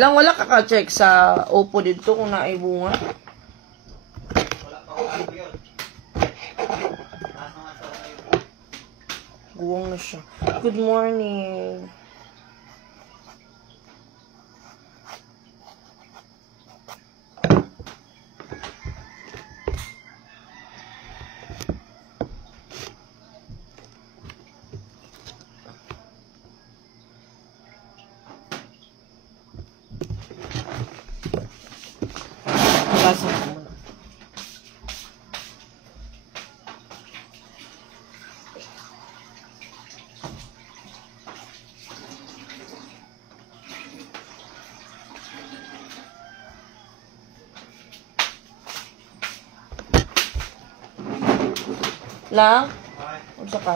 Lang wala ka-check sa Oppo dito kung naibunga. Wala pa ako yun. Guwang na siya. Good morning. Lang? Unsa ka?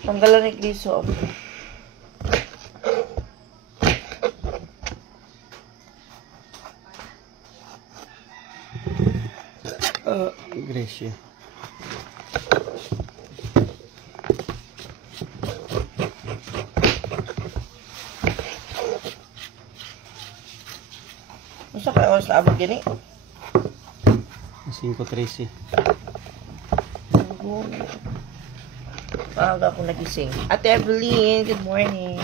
Tanggalan ni Kriso. Gracia. Unsa ka oras na abot gini? 5:13. Maaga ako nagising. Ate Evelyn, good morning.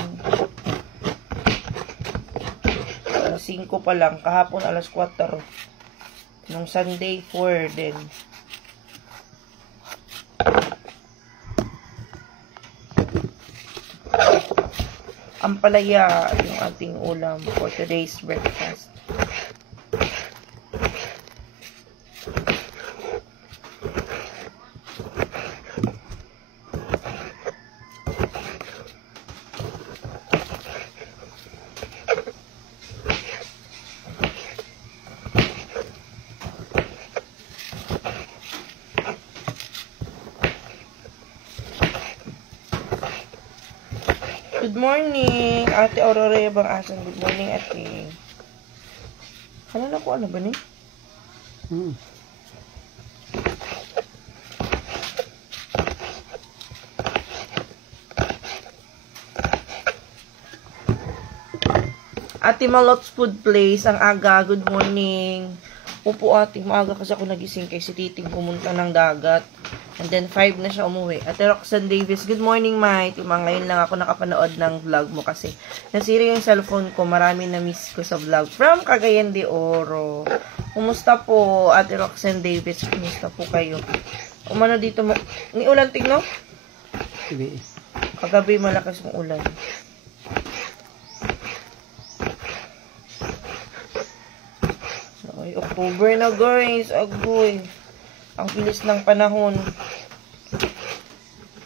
Alas 5 pa lang. Kahapon alas 4. Nung Sunday 4 din. Ampalaya yung ating ulam for today's breakfast. Good morning, Ate Aurora Bang Asan. Good morning, Ate. Ano na ko, ano ba ni? Ate Malot's Food Place, ang aga. Good morning. Upo, ate, maaga kasi ako nagising kay si Titing pumunta ng dagat. And then 5 na siya umuwi. Ate Roxanne Davis, good morning, Mai. Ngayon lang ako nakapanood ng vlog mo kasi nasira yung cellphone ko. Marami na miss ko sa vlog. From Cagayan de Oro. Kumusta po, Ate Roxanne Davis? Kumusta po kayo? Umano dito mo? Ni ulan tigno? Kagabi malakas yung ulan. Ay, October na guys. Agoy. Ang bilis ng panahon.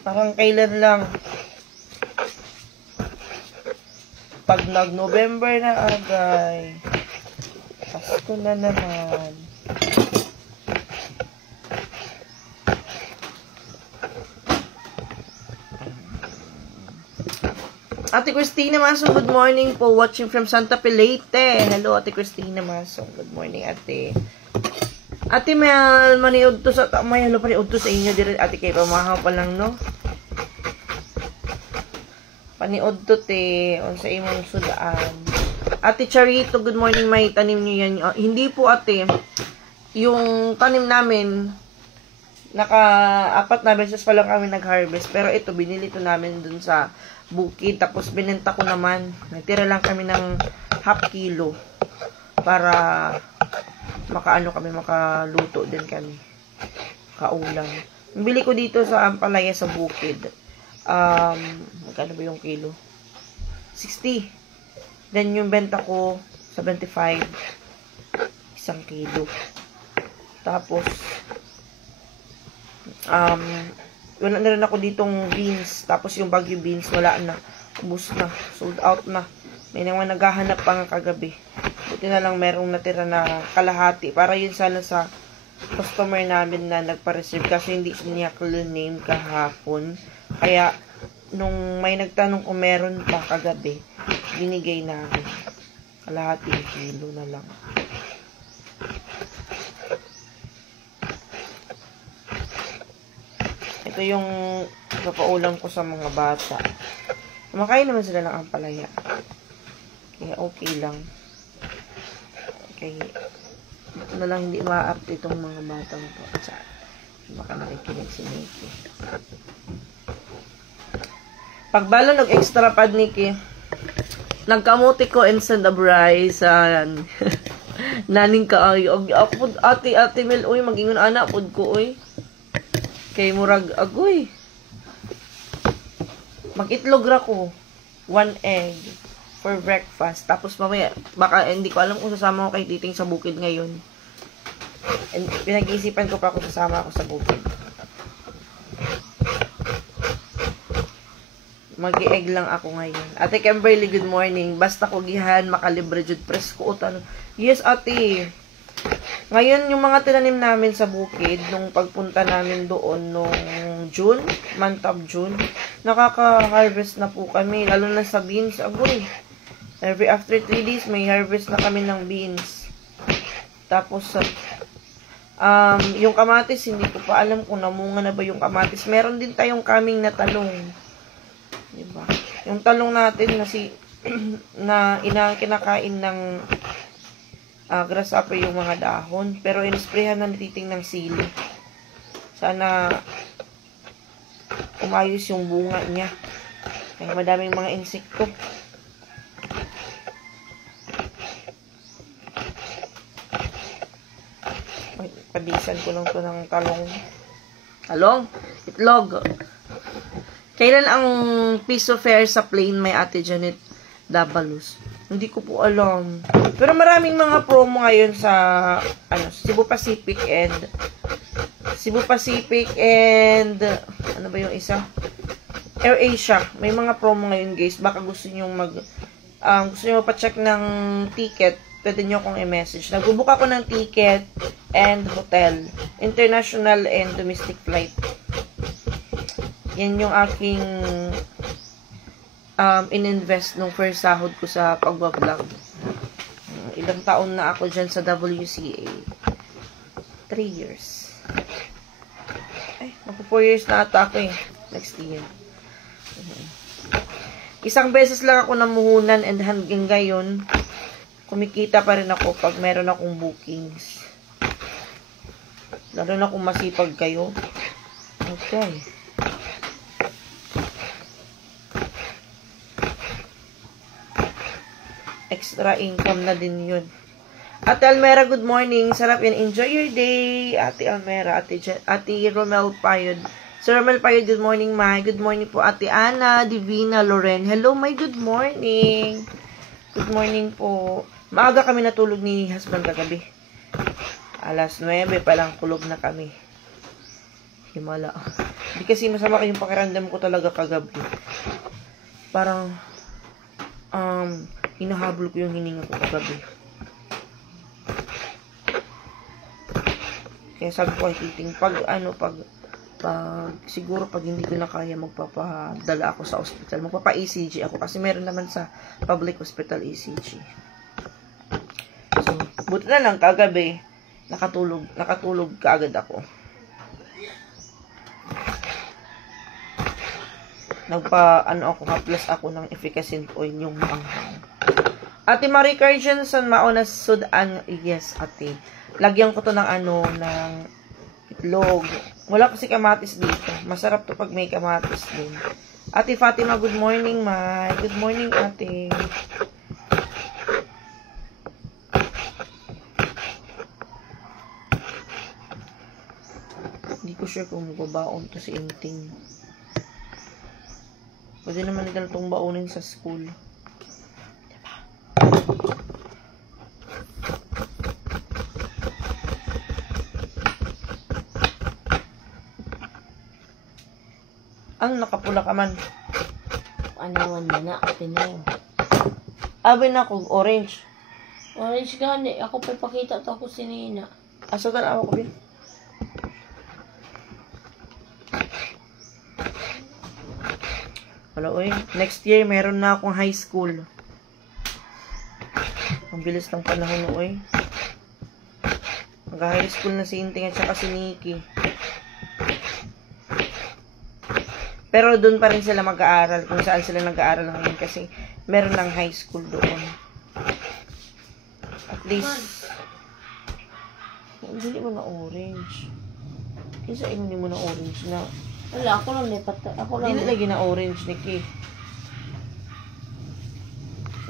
Parang kailan lang. Pag nag-November na agay. Pasko na naman. Ate Christina Masong, good morning po. Watching from Santa Fe, Leyte. Hello, Ate Christina Masong. Good morning, ate. Ate Mel, maniod to sa may halo paniod to sa inyo dire ate kay pamahaw pa lang no. Paniod to te unsa imong sudaan. Ate Charito, good morning. May tanim niyo yan. Hindi po ate. Yung tanim namin naka-4 na beses pa lang kami nag-harvest, pero ito binili to namin dun sa bukid tapos binenta ko naman. Natira lang kami ng half kilo para makaano kami, makaluto din kami. Kaulam. Bili ko dito sa Ampalaya sa bukid. Magkano ba yung kilo? 60. Then yung benta ko 75. Isang kilo. Tapos wala na rin ako ditong beans. Tapos yung bagyo beans wala na. Ubus na. Sold out na. May naman naghahanap pa nga kagabi. Buti na lang merong natira na kalahati. Para yun sana sa customer namin na nagpa-reserve. Kasi hindi niya clear name kahapon. Kaya, nung may nagtanong kung meron pa kagabi, binigay namin. Kalahati kilo na lang. Ito yung papaulam ko sa mga bata. Kumakain naman sila ng ampalaya. Kaya okay lang. Okay. Ito na lang hindi ma-update itong mga batang to. Baka nakikinig si Nikki. Pagbalo ng extra pad, Nikki, nagkamuti ko and send a rice. Naning ka ay. Ate Mel, uy, mag-ingon anak, pud ko, uy. Kay murag, agoy. Mag-itlog ra ko. 1 egg for breakfast. Tapos mamaya, baka hindi ko alam kung sasama ko kay Titing sa bukid ngayon. And pinag-iisipan ko pa kung sasama ako sa bukid. Mag-i-egg lang ako ngayon. Ate Kimberly, good morning. Basta ko gihan, makalibre jud presko o tanong. Yes, ate. Ngayon, yung mga tinanim namin sa bukid, nung pagpunta namin doon nung June, month of June, nakaka-harvest na po kami. Lalo na sa beans. Agoy. After 3 days, may harvest na kami ng beans. Tapos, yung kamatis, hindi ko pa alam kung namunga na ba yung kamatis. Meron din tayong kaming na talong. Diba? Yung talong natin na kinakain ng grasshopper yung mga dahon. Pero inisprehan na natiting ng sili. Sana umayos yung bunga niya. Kaya madaming mga insekto. Padisan ko lang to ng talong. Talong? Itlog. Kailan ang piso fare sa plane, may Ate Janet Dabalus? Hindi ko po alam. Pero maraming mga promo ngayon sa Cebu Pacific and ano ba yung isa? AirAsia. May mga promo ngayon, guys. Baka gusto niyo gusto niyo pa-check ng ticket, pwede niyo akong i-message. Nagbubook ako ng ticket and hotel. International and domestic flight. Yan yung aking in-invest nung first sahod ko sa pagbablog. Ilang taon na ako dyan sa WCA. 3 years. Ay, magpo 4 years na ata ako eh. Next year. Isang beses lang ako namuhunan and hanggang ngayon, kumikita pa rin ako pag meron akong bookings. Lalo na kung masipag kayo. Okay. Extra income na din yun. Ate Almera, good morning. Sarap yan. Enjoy your day. Ate Almera, Ate Romel Payod. Sir Romel Payod, good morning, Mai. Good morning po, Ate Ana, Divina, Loren. Hello, Mai, good morning. Good morning po. Maaga kami natulog ni husband kagabi. Alas 9 pa lang kulog na kami. Himala. Hindi kasi masama kayong pakiramdam ko talaga kagabi. Parang, hinahabol ko yung hininga ko kagabi. Kaya sabi ko kay Titing, siguro pag hindi ko na kaya, magpapadala ako sa hospital. Magpapa-ECG ako kasi meron naman sa public hospital ECG. So, buti na lang kagabi, nakatulog kaagad ako. Plus ako ng efficacent oil yung manghang. Ate Marie Carl Johnson, mauna Sudan. Yes, ate. Lagyan ko to ng ng itlog. Wala kasi kamatis dito. Masarap to pag may kamatis din. Ate Fatima, good morning, Mai. Good morning, ate. Hindi ko sure kung magbabaon to si Inting. Pwede naman nila itong baunin sa school. Ang nakapula ka man. Anawan mo na, pinaw. Abi na kong orange. Orange gani, ako pa pakita to ako si Nina. Asa ka na ako, Bin? Wala, oy. Next year, meron na akong high school. Ang bilis ng panahon, oy. Mag-high school na si Inting at saka si Nikki. Pero doon pa rin sila mag-aaral, kung saan sila nag-aaral ngayon kasi meron ng high school doon. least. Hindi mo na orange. Isa hindi mo na orange na. Wala, ako lang lipat. Ako lang. Hindi lagi na orange, Nikki.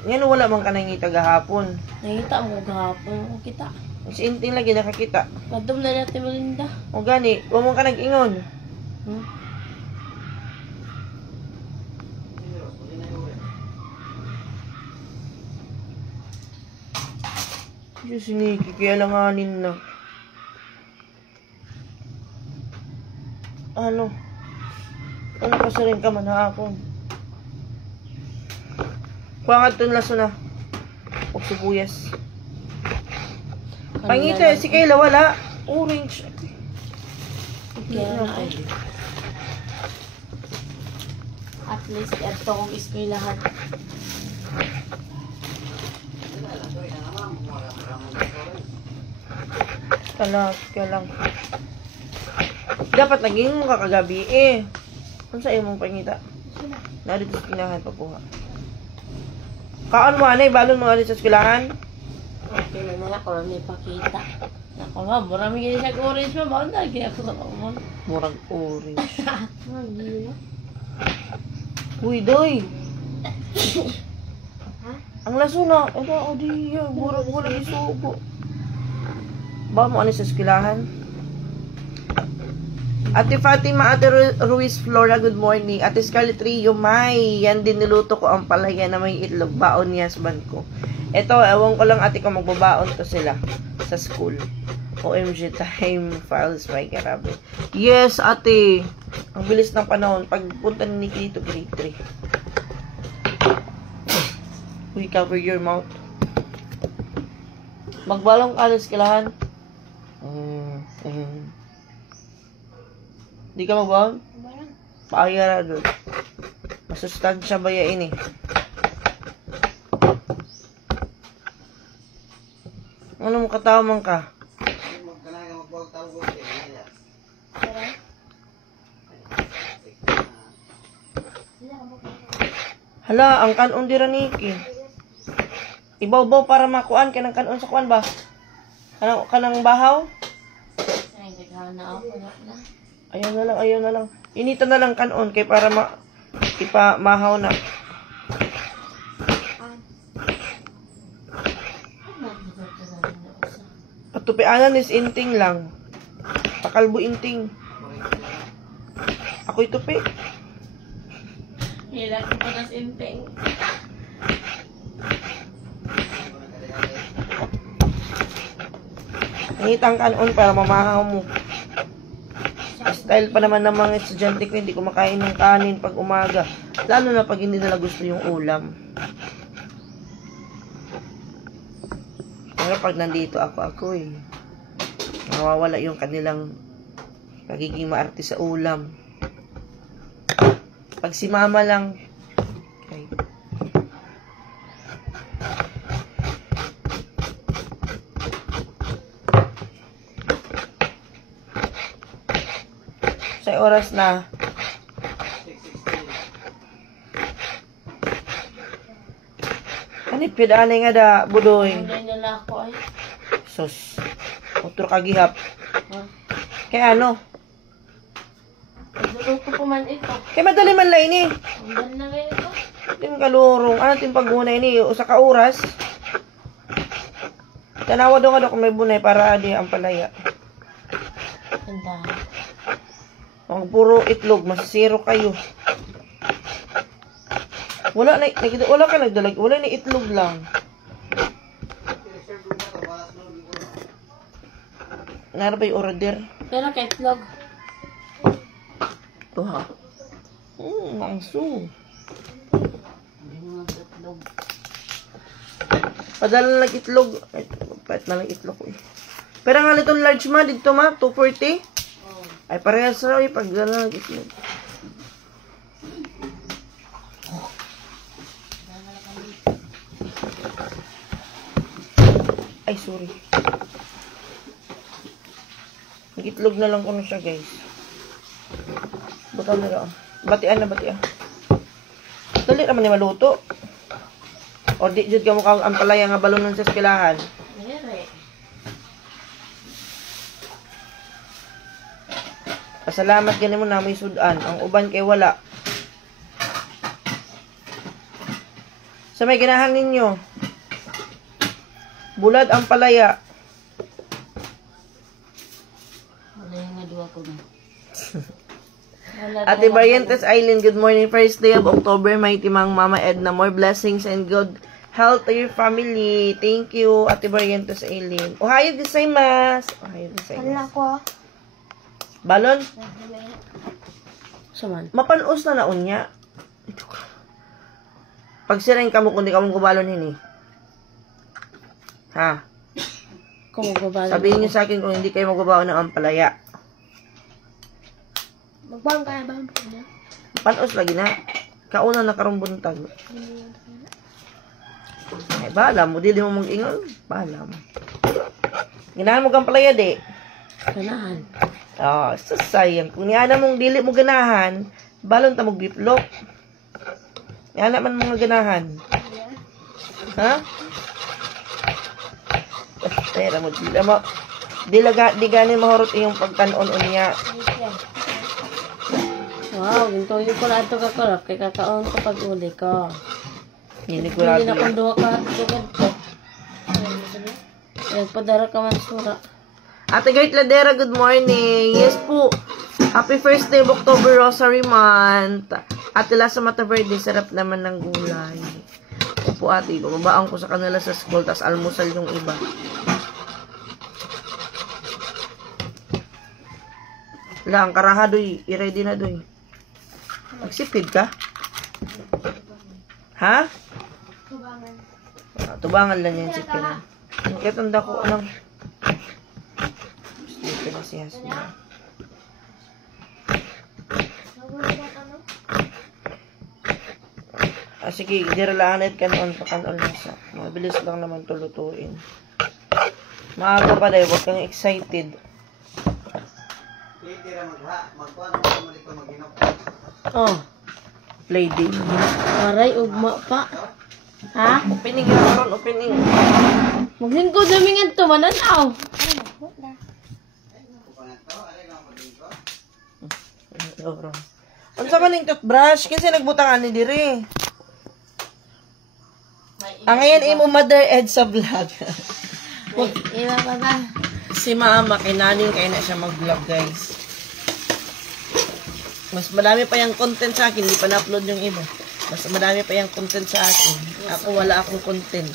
Ngayon wala man ka nangita gahapon. Nakita mo gahapon. Ako kita. Si Inting lagi nakakita. Madum na natin Melinda. O gani, huwag mo ka nag-ingon. Hmm? Diyos ni Nikki, kaya langanin na. Ano? Ano ka sa rin ka man hapon? Kuha nga ito laso na. O sibuyas. Pangito, si Kayla wala. Orange. Kaya na ay. At least, ito kong ismilahan. Kaya lang. Dapat naging mo kakagabi eh. Ano sa imong pangita? Narito sa kinahan pa po ha. Kaan mo anay, balon mo anay sa eskwelahan? Okay na na ako lang may pakita. Ako ma, marami ganyan siya orange ma. Bakit lagi ako sa kamon? Murag orange. Hindi na. Uy, doy! Ang laso na. Ito, o di, murag isugo. Ba mo anay sa eskwelahan? Ate Fatima, Ate Ruiz Flora, good morning. Ate Scarlett Rio, may yan din niluto ko ang palaya na may itlog. Baon ni husband ko. Ito, ewan ko lang ate ko magbabaon to sila sa school. OMG, time files, my grabe. Yes, ate. Ang bilis ng panahon. Pagpunta ni Nikki dito, grade 3. We cover your mouth. Magbalong ka sa kilahan. Di ka magbaon? Paayara doon. Masustansya ba yan eh? Ano mo katawaman ka? Hala, ang kanon dira Nikki. Ibaw-baw para makuan ka ng kanon sa kuan ba? Kanang bahaw? Ay, naghana ako na. Ayaw na lang. Inita na lang kanon kay para mahaw na. Patupianan is inting lang. Pakalbo inting. Ako'y tupi. Hilang ko na sinteng. Nangitang kanon para mamahaw mo. Style pa naman ng mga estudyante ko, hindi kumakain ng kanin pag umaga. Lalo na pag hindi nila gusto yung ulam. Pero pag nandito ako eh. Nawawala yung kanilang pagiging maarte sa ulam. Pag si mama lang, okay. Sa oras na kanipid anay nga da budoy. Hindi nila ako ay. Sus. Otro kagihap. Huh? Kaya ano? Nagluluto ko man ito. Kaya madali man lang ini. Ang ganda nga ito. Ting kalurong. Ano ting pagunay ni? Usa ka oras. Tanawa daw nga daw kung may bunay para di ang palaya. Ganda. Ang puro itlog, masisiro kayo. Wala ka nagdalag, wala na itlog lang. Nara ba yung order? Pero kay itlog. Ito ha. Mangso. Hindi mo itlog. Padala lang itlog. Ay, pahit na lang itlog ko eh. Pero nga itong large ma, dito ma, 240. Ay, parehas raw eh, pagdala lang itlog. Ay, sorry. Nag-itlog na lang ko na siya, guys. Butaw na raw. Batian na, batian. Dali naman ni maluto. O di, jud ka mo ang palaya nga balon sa eskwelahan. Hindi Pasalamat ganin mo na may sudan. Ang uban kay wala. Sa may ginahan ninyo. Bulad ang palaya. Wala yung nga duwa ko na. Ate Barrientes Island, good morning. First day of October, mighty mang Mama Edna. More blessings and good health to your family. Thank you, Ate Barrientes Island. Ohayo gozaimasu. Ohayo gozaimasu. ko. Balon, Saman. mapanos na naunya. Ito ka. Pag sirain ka mo, kundi ka mong gubalon hini. Ha? Kung magbabalo. Sabihin niyo sa akin kung hindi kayo magbabaon ng ampalaya. Magbang ka na ba? Panos lagi na. Kauna na karumbuntag. Eh, bahala mo. Dili mo mag-ingon. Bahala mo. Ginahan mo kang palaya, di. Ganahan. Oh, sayang. Kung niana mong dili mo ganahan, balon ta mo biplok. Niana man mga ganahan. Ha? Pero mo, di gani mahurot iyong pagtanon niya. Wow, ginto yung kulado ka ko. Kay kakaon ko pag uli ko. Hindi ko Hindi rabi. na kung duwa ka tugad ko. Padara ka man sura. Ate Gert Ladera, good morning. Yes po. Happy first day of October, Rosary Month. Ate Lasa Mata Verde, sarap naman ng gulay. Opo ate, bababaan ko sa kanila sa school, tas almusal yung iba. Wala, ang karaha doy. I-ready na doy. Magsipid ka? Ha? Tubangan. Tubangan lang yan sipid. Kaya tanda ko, anong... Dito na si Hasmi. Sige, diralaanit ka noon pa kanon nasa. Mabilis lang naman tulutuin. Maaga pa dahil, huwag kang excited. Hindi ra magkuhan mo dito mag-inom. Oh, Play day. maray ugma pa. Ha? Opening ka naman, opening. Maglingkod namin nga ito, mananaw. Ano sa maning toothbrush? Kinsa nagbutang ani diri? Ang ngayon imo Mother Ed sa vlog. Iba pa ba? Si Mama, kinanin kayo na siya mag-vlog, guys. Mas madami pa yung content sa akin, hindi pa na-upload yung iba. Mas madami pa yung content sa akin. Ako, wala akong content.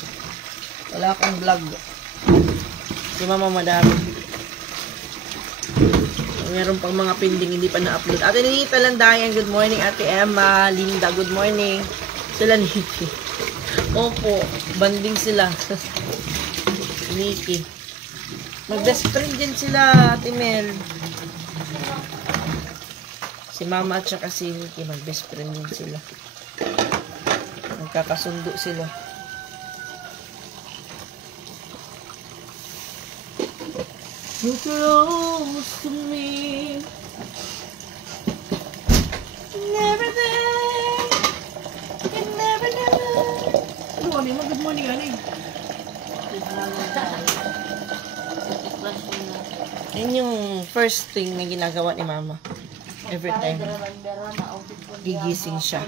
Wala akong vlog. Si Mama, madami. Meron pang mga pending, hindi pa na-upload. Ate Ninita Landayan, good morning. Ate Emma, Linda, good morning. Sila Nikki. Opo, banding sila. Nikki. Mag-best friend din sila, Ate Mel. Si Mama at saka si Nikki, mag-best friend din sila. Magkakasundo sila. You close to me. Never there. You never know. Good morning, good morning, ani. Yan yung first thing na ginagawa ni Mama. Every time. Gigising siya.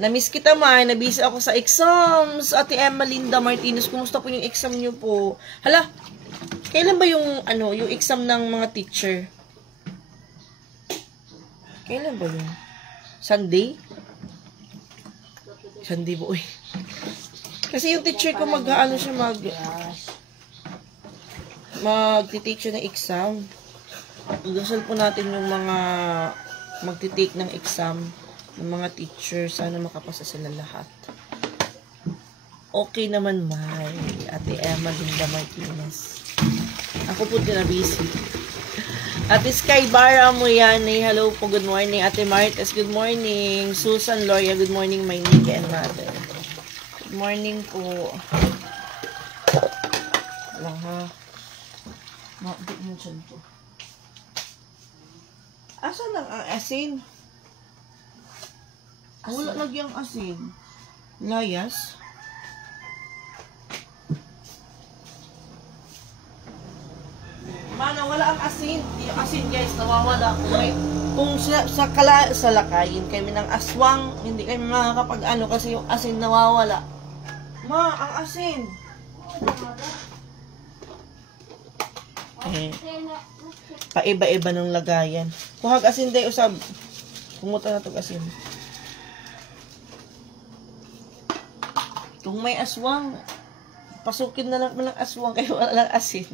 Namiss kita, Ma. Nabisi ako sa exams. Ate Emma Linda Martinez, kumusta po yung exam niyo po? Hala, kailan ba yung, yung exam ng mga teacher? Kailan ba yun? Sunday? Sunday boy. Kasi yung teacher ko magtitake siya ng exam. Dasal po natin yung mga magtitake ng exam ng mga teacher. Sana makapasa sila lahat. Okay naman, May. Ate Emma Linda Martinez. Ako po din na busy. Ate Sky Bara mo yan. Hello po, good morning. Ate Martes, good morning. Susan Loria, good morning, my Nika and mother. Good morning po. Lang ha. Mabit mo dyan po. Asan ang asin? Wala lagi ang asin. Layas? Paano? Wala ang asin. Yung asin guys, nawawala. Kung sa lakayin kami ng aswang, hindi kami makakapag ano kasi yung asin nawawala. Ma, ang asin. Paiba-iba ng lagayan. Kuhag asin day usab. Kumuta na tog asin. Kung may aswang, pasukin na lang ng aswang kayo wala lang asin.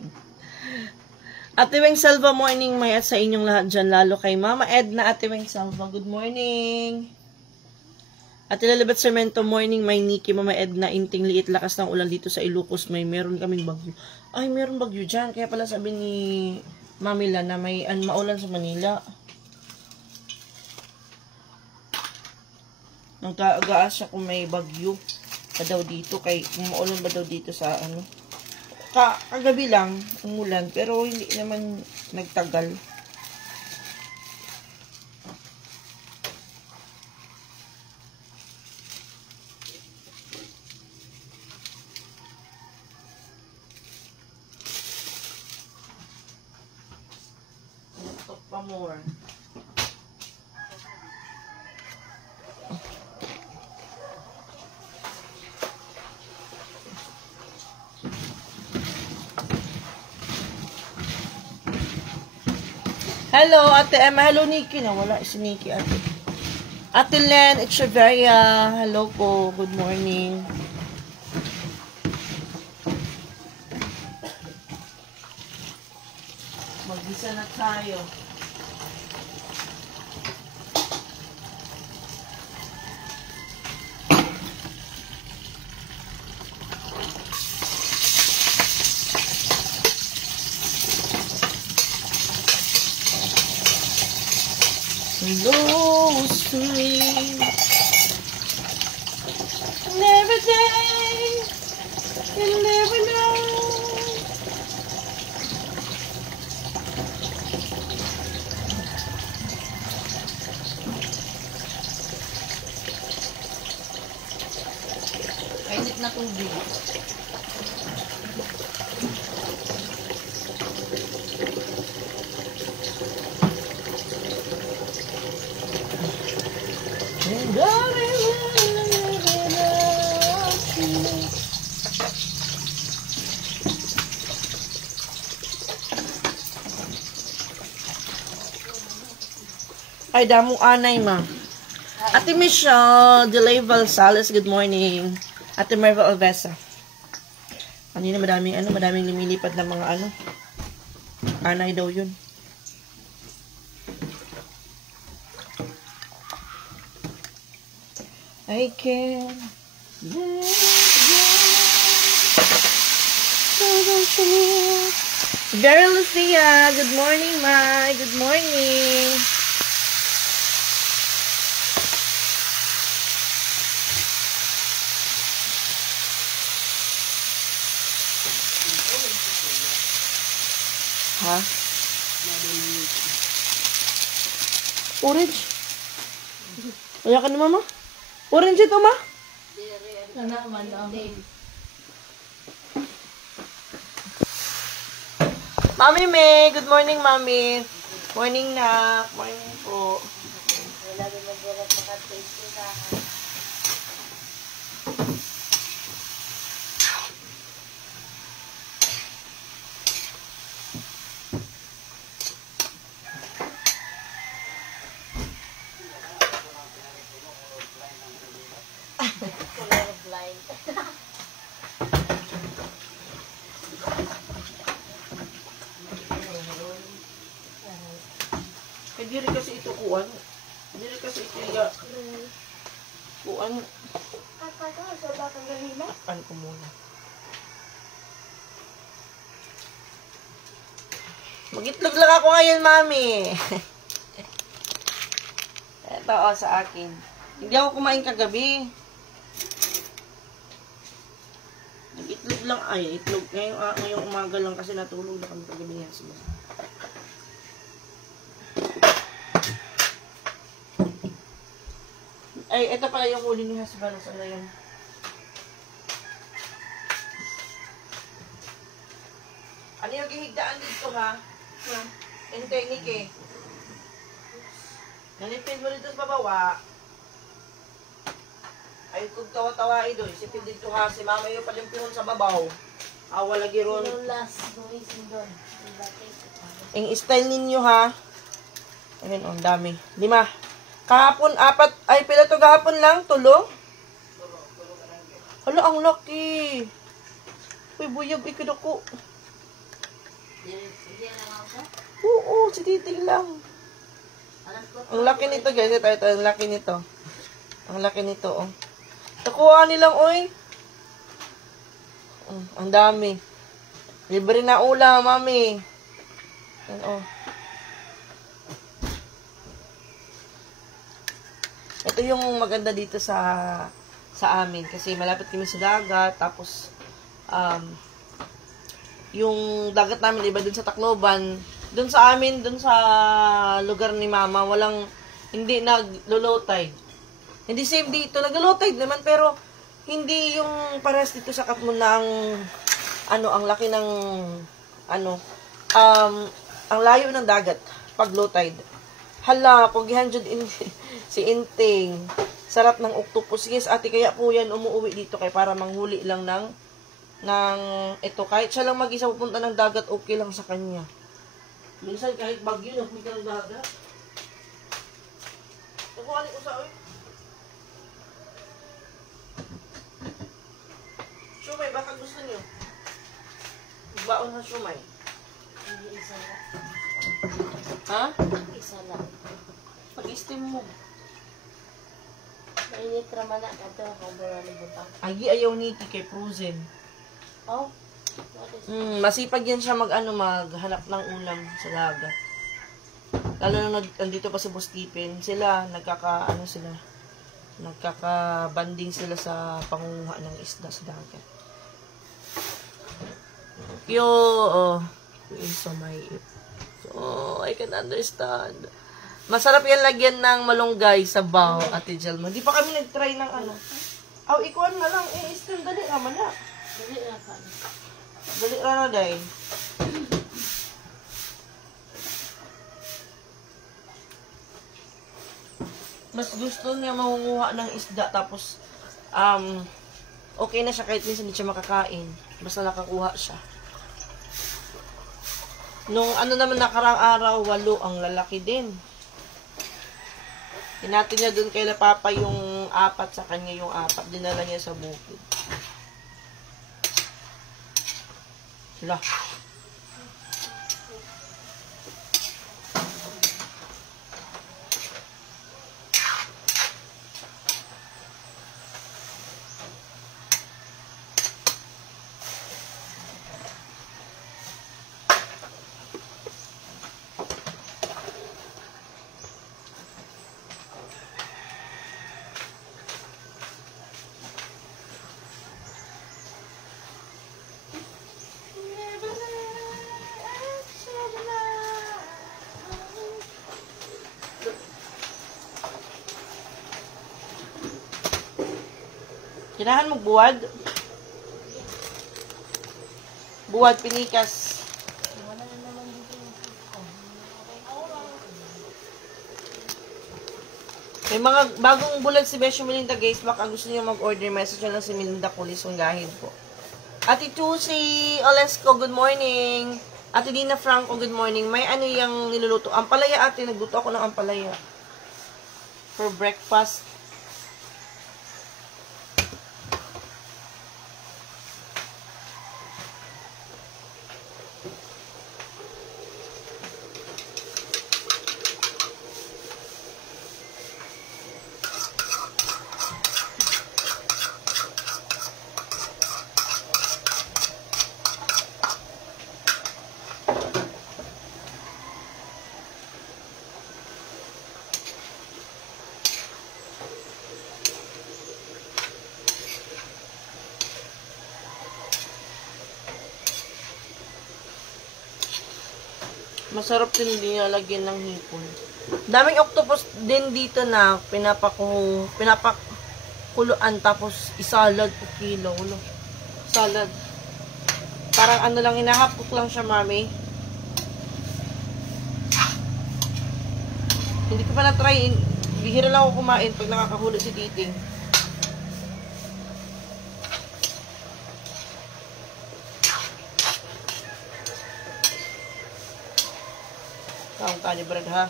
Ate Weng Salva, morning may at sa inyong lahat dyan, lalo kay Mama Edna. Ate Weng Salva, good morning. Ate Lalabet Sermento, morning may Nikki, Mama Edna, inting liit, lakas ng ulan dito sa Ilocos, meron kaming bagyo. Ay, meron bagyo dyan, kaya pala sabi ni Mamila na may maulan sa Manila. Nagkagaas siya kung may bagyo pa daw dito, kay kung maulan ba daw dito sa ano. Kagabi lang, umulan, pero hindi naman nagtagal. Talk pa more. Hello, Ate Emma. Hello, Nikki. Nawala si Nikki, Ate. Ate Len Echeverria. Hello po. Good morning. Mag-isa na tayo. Hello, sweet. Never day, you never know. Kainit na tubig. Ay, damong anay, ma. Ate Michelle, Delay Valsales, good morning. Ate Merva Alvesa. Kanina madaming lumilipad na mga anay daw yun. I can let go. Very Lucia, good morning, Mai. Good morning. Ha? Orange? Wala ka na, mama? Orange ito, ma? Mami May, good morning, Mami. Morning na. Morning po. Hindi rin kasi ito kuwan. Hindi rin kasi ito kuwan. Ano ko muna. Mag-itlog lang ako ngayon, mami. Ito sa akin. Hindi ako kumain kagabi. Nag-itlog lang. Ay, itlog. Ngayong umaga lang kasi natulog na kami kagabi nga sila. Ay, ito pala yung huli ni husband. Ano yun? Ano yung gihigdaan dito, ha? Yung technique eh. Nalipin mo dito sa babawa. Ay kung tawa-tawa ito, isipin dito ha, si mama yung palimpihon sa babaw. Awa lagi ron. Yung last, gumising doon. Yung dati. Ang style ninyo ha. Ayun, ang dami. 5. Kahapon, 4. Ay, pila to kahapon lang? 3? Hala, ang laki. Uy, buyog, ikidoko. Hindi na lang siya. Oo, si titig lang. Alam ko. Ang laki nito, guys. Ito, ang laki nito. Ang laki nito, oh. Nakuha nilang, oy. Ang dami. Libre na ulam, mami. Yan, oh. Ito yung maganda dito sa amin kasi malapit kami sa dagat, tapos yung dagat namin iba dun sa Tacloban, dun sa amin, dun sa lugar ni mama, hindi nag-low tide. Hindi same dito, nag-low tide naman, pero hindi yung pares dito sa Katmon na ang laki ng ang layo ng dagat pag low tide. Hala, pogihan jud si Inting. Sarap ng octopus. Yes, ate, kaya po yan umuwi dito kay para manghuli lang ng ito. Kahit siya lang mag-isa pupunta ng dagat, okay lang sa kanya. Minsan kahit bagyo, nagpunta ng dagat. Nakuhanin ko sa oy. Shumay, baka gusto niyo. Baon sa shumay. Hindi isa lang. Ha? Isa lang. Pag-steam mo. Mainit naman na ito. Kung wala butang. Agi ayaw niti kay frozen. Oh? What is Masipag yan siya maghanap ng ulam sa dagat. Lalo na nandito pa si Boss Tipin, sila nagkaka-banding sila sa pangunguha ng isda sa dagat. So I can understand. Masarap yan lagyan ng malunggay sa baw, Ate Jelma. Di pa kami nag-try ng ikuan na lang. Still dali naman na. Dali na pa. Dali na dahil. Mas gusto niya mangunguha ng isda tapos okay na siya kahit minsan hindi siya makakain. Basta nakakuha siya. Nung naman nakarang araw, 8 ang lalaki din. Hinati niya dun kay Papa yung 4, sa kanya yung 4. Dinala niya sa bukid. Hala. Kinahan mo buwad? Buwad, pinikas. May mga bagong bulag si Besyo Melinda, guys. Baka gusto niyo mag-order, message nyo lang si Melinda Kulis. Hunggahin po. Ate Tusi Olesco, good morning. Ate Dina Franco, good morning. May yung niluluto? Ampalaya, ate. Nagluto ako ng ampalaya. For breakfast. Masarap din nilalagyan ng hipon. Daming octopus din dito na pinapakuluan tapos isalad po kilo. Salad. Parang lang, hinahapok lang siya, mami. Hindi ko pa na-try. Bihira lang ako kumain pag nakakahuli si Titing. Kaong kani bread ha?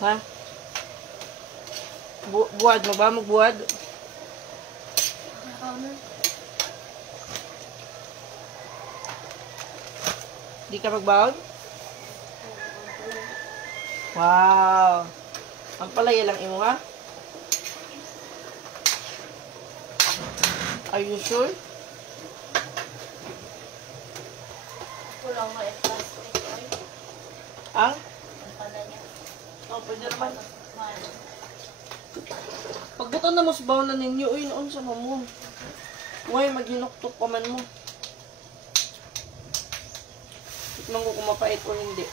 Ha? Buwad mo ba? Magbuwad? Nakakaw na. Di ka magbaon? Wow! Ang palaya lang imo ha? Are you sure? Kulang mo yung plastic. Ay, Ah? ang pala niya. Oh, pwede naman. Mahal. Pagbutan na mo sa bawon na ninyo, uy, noon sa mamo. Uy, maghinuktok pa man mo. Tikman ko kung mapait o hindi.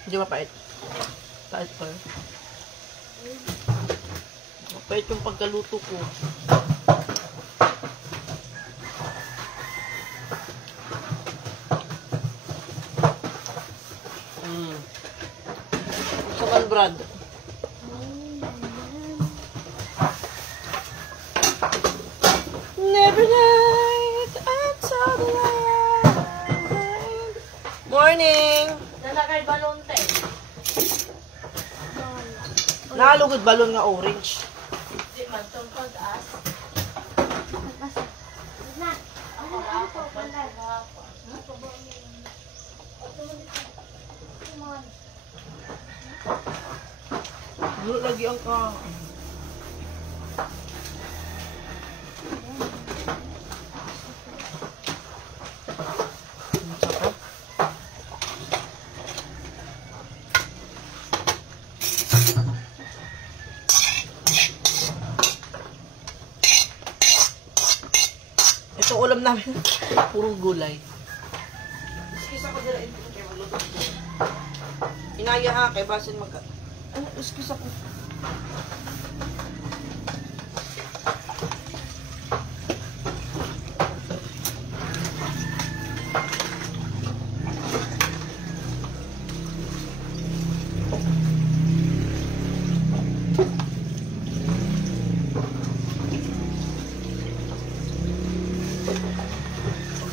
Hindi mapait. Pait pa. Mapait yung pagkaluto ko. Saman, Brad. Never night outside the light. Morning! Nalagay balon tayo. Nakalugod balon nga orange. Di man itong pag-as. Nagpasa. Na. Ako lang ako. Basta na ako. Dulu lagi ang ka. Ang sarap. Ito ulam namin. Puro gulay. Excuse ako dala. Inaya ha, kay basin magka... Ano, excuse ako.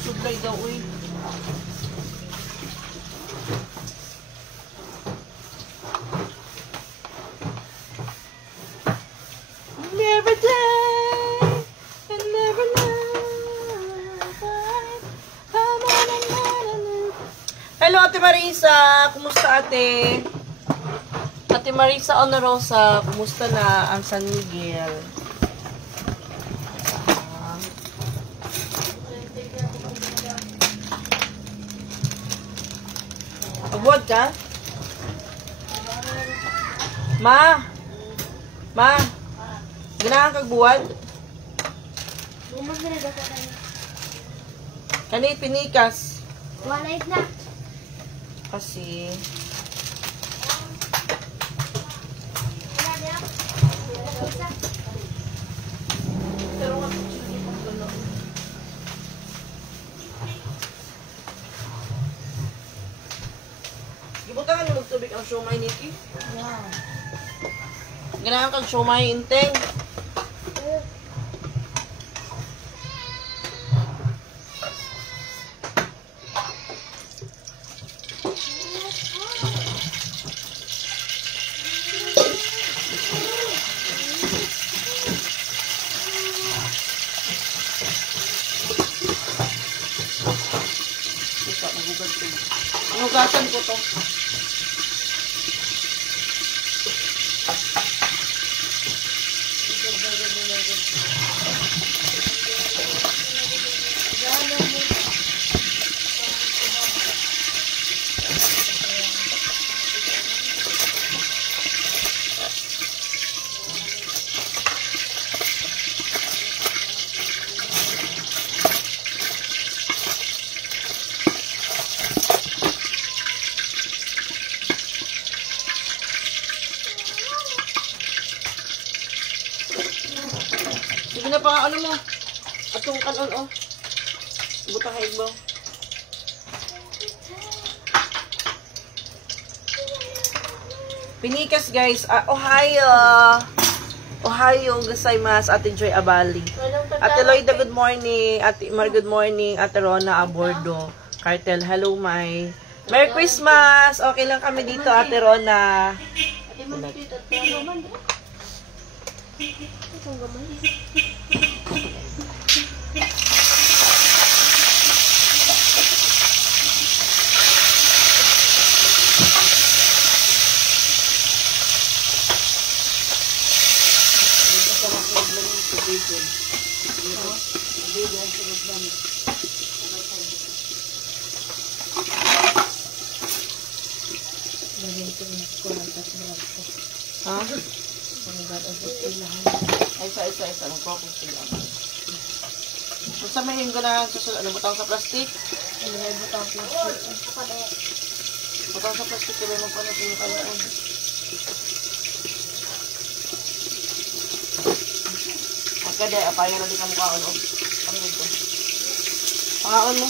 Suglay daw, uy. Never die and never Hello, Ate Marisa. Kumusta, Ate? Ate Marisa Honorosa, kumusta na ang San Miguel? Pagbuwad ka? Ma! Ma! Ganahan kag buwad? Bumag na rin ako tayo. Kani pinikas. Walay na. Kasi... Gibutangan mo magtubig ang siomay, Nikki. Wow. Ganahan kag siomay, inteng. Ika, magugat ko. Inugasan ko to. Sige na pa, ano mo? Atong kanon, oh. Butang ka igbaw. Pinikas guys, Ohio! Ohio gozaimasu, Ate Joy Abali. Ate Loida, good morning. Ate Mar, good morning. Ate Rona Abordo. Cartel, hello, my. Merry Christmas! Okay lang kami dito, Ate Rona. Ha? Isa. Magkakong sila. Samahin ko na susunod. Ano, butang sa plastic? Butang sa plastic. Kaya mo pa natin yung kalaan. Agad eh. Apayan na din ka mukhaon. Ano ito? Pangaon mo.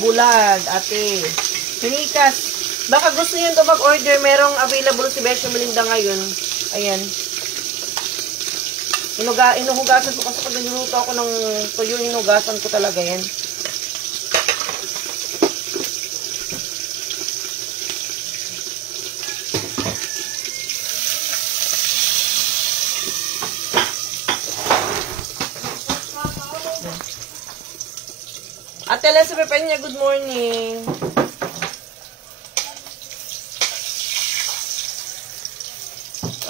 Bulag, ate. Pinikas. Baka gusto niyo ito mag-order. Merong available si Bessie Melinda ngayon. Ayan. Inuhugasan ko kasi pag niluluto ako ng tuyo, inuhugasan ko talaga yan. Ate Elizabeth Peña, good morning.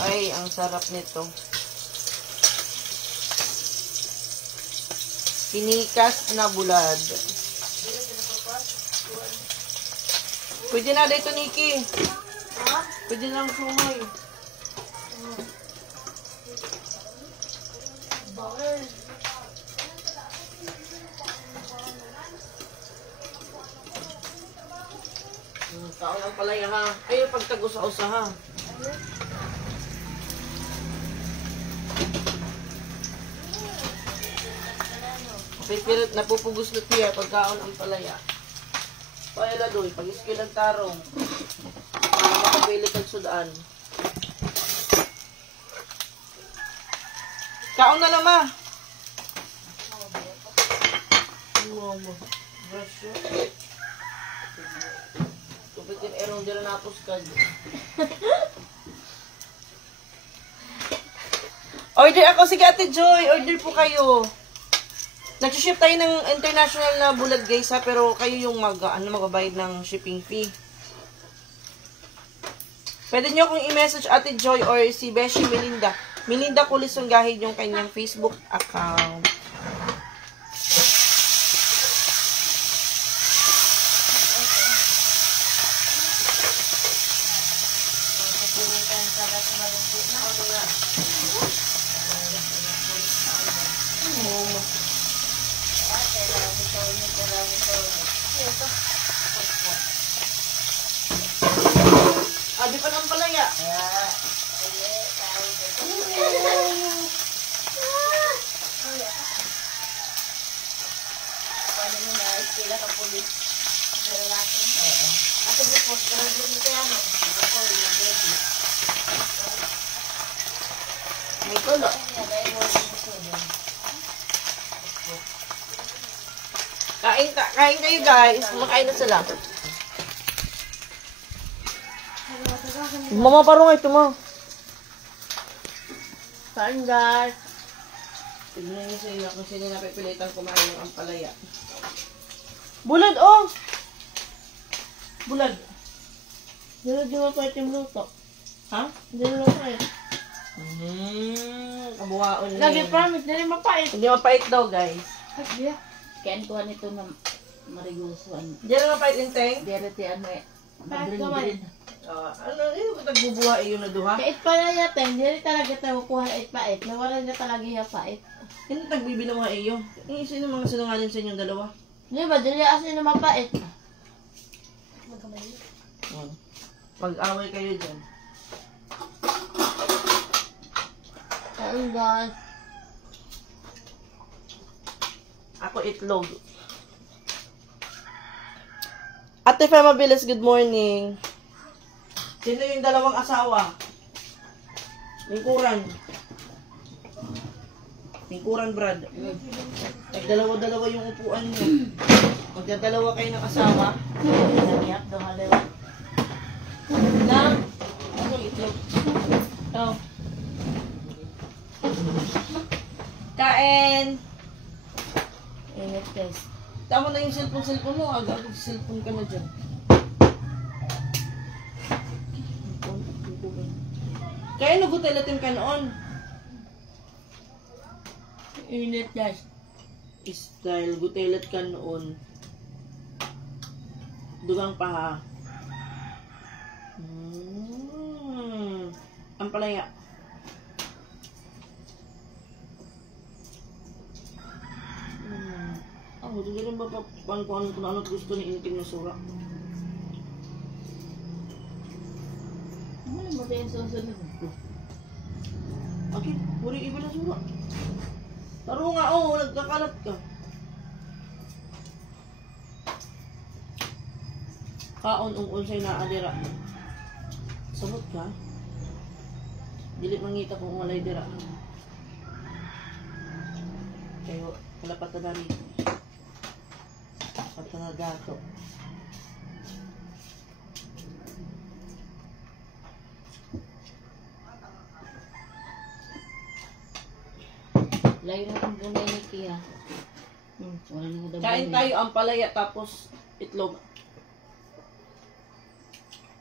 Ay, ang sarap nito. Pinikas na bulad. Pwede na dito, Nikki. Pwede na ang sumay. Taon ang palaya ha. Ay, pagtag-usa-usa ha. Pipirit, napupugos na tiya pagkaon ang palaya. Pala doy, pag-iskil ang tarong. Para makapilit ang sudaan. Kaon na lang ma. Mama. Brush yun. Tupitin erong dira napos ka. Order ako. Sige, Ate Joy. Order po kayo. Nag-ship tayo ng international na bulad guys ha. Pero kayo yung magbabayad ng shipping fee. Pwede nyo akong i-message Ate Joy or si Beshi Melinda. Melinda Kulisunggahin yung kanyang Facebook account. Di pa ng palaya. May tulo. Kain kayo guys. Kumakain na sila. Mama, parang ito mo. Saan guys? Tignan niyo sa inyo kung sino napipilitan kumain ng ampalaya. Bulad, oh! Bulad. Di mo pa yung luto. Ha? Di mo pa eh. Kabuhaon na Lagi yun. promise, di rin mapait. Hindi mapait daw, guys. Kaya kuha nito na marigusuan. Hindi na mapait yung teng. Direte ano eh. Madrin-drin. Ano, yun ko tagbubuha yung naduha. Kait pala natin, di rin talaga tayo kuha pait. Nawala na talaga yung pait. Hindi tagbibi ng mga iyo. Sino mga sinungaling sa inyong dalawa? Di ba, dili asin na mapait. Pag-away kayo dyan. guys. Ako itlog. Ate Fe Mabilis, good morning. Sino yung dalawang asawa? Lingkuran. Lingkuran, Brad. Nagdalawa-dalawa yung upuan niyo. Magdadalawa kayo ng asawa. Nagiyap daw halawa. Lang. Ako itlog. Oh. Kain. Ingat guys. Tama na yung cellphone mo. Agad cellphone ka na dyan. Kaya nagutelatin ka noon. Ingat guys. Style, gutelat ka noon. Dugang pa ha. Ang palaya. Ako, hindi rin ba kung ano gusto ni initim na sura? Ano mo tayo sa sunod? Okay, puri iba na sura. Taro nga, nagkakalat ka. Kaon unsay na adira. Sabot ka. Dili mangita kung walay dira. Kayo, wala pa tadami. Pagka na gato. Layo na kong bunay ni Kia. Wala na nga Kain tayo ang palaya tapos itlog.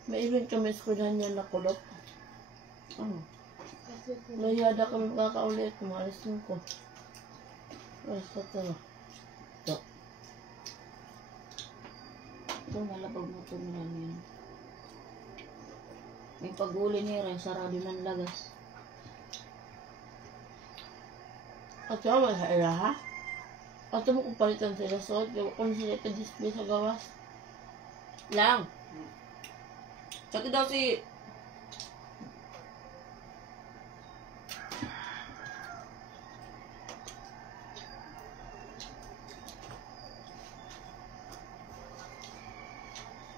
May event kami sa kudahan niya na kulot. Ano? Layada kami makakaulit. Umalis mo ko. Alas pa ito. Ito. Ito malapag mo ito yan. May pag-uli niya rin. Sarado ng lagas. At siya ba sa ilaha? At mo kung palitan sila suot. Kung sila ito display sa gawas. Lang. Sati daw si...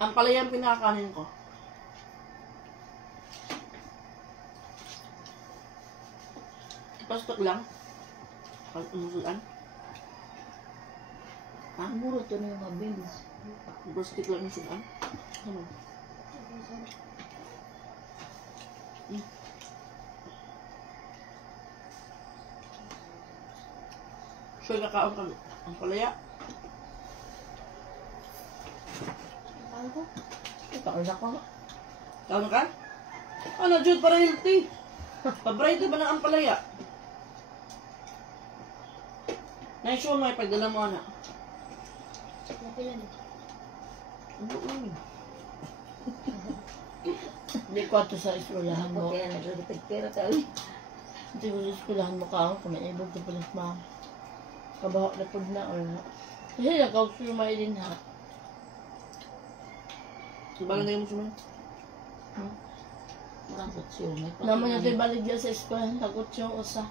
Ang palaya ang pinakakanin ko. Pastok lang. Pag umusulan. Ang muro ito na yung mga beans. Basket lang yung sulan. Ano? Sure kakaon kami. Ang palaya. Ito, ala ko. Kaon ka? Ano, Jude, para healthy. Paborito ba ng ampalaya? Naisyon mo ay pagdala mo, anak. Hindi ko ato sa eskwelahan mo. Kaya nagpagpera tayo. Hindi ko sa eskwelahan mo kaon kung may ibog na palas ma. Kabaho na pud na or na. Kasi nagkausulumay din ha. Sabalan na yung musuman. Takot siya. Naman natin balik dyan sa eskwelahan. Takot siya usa.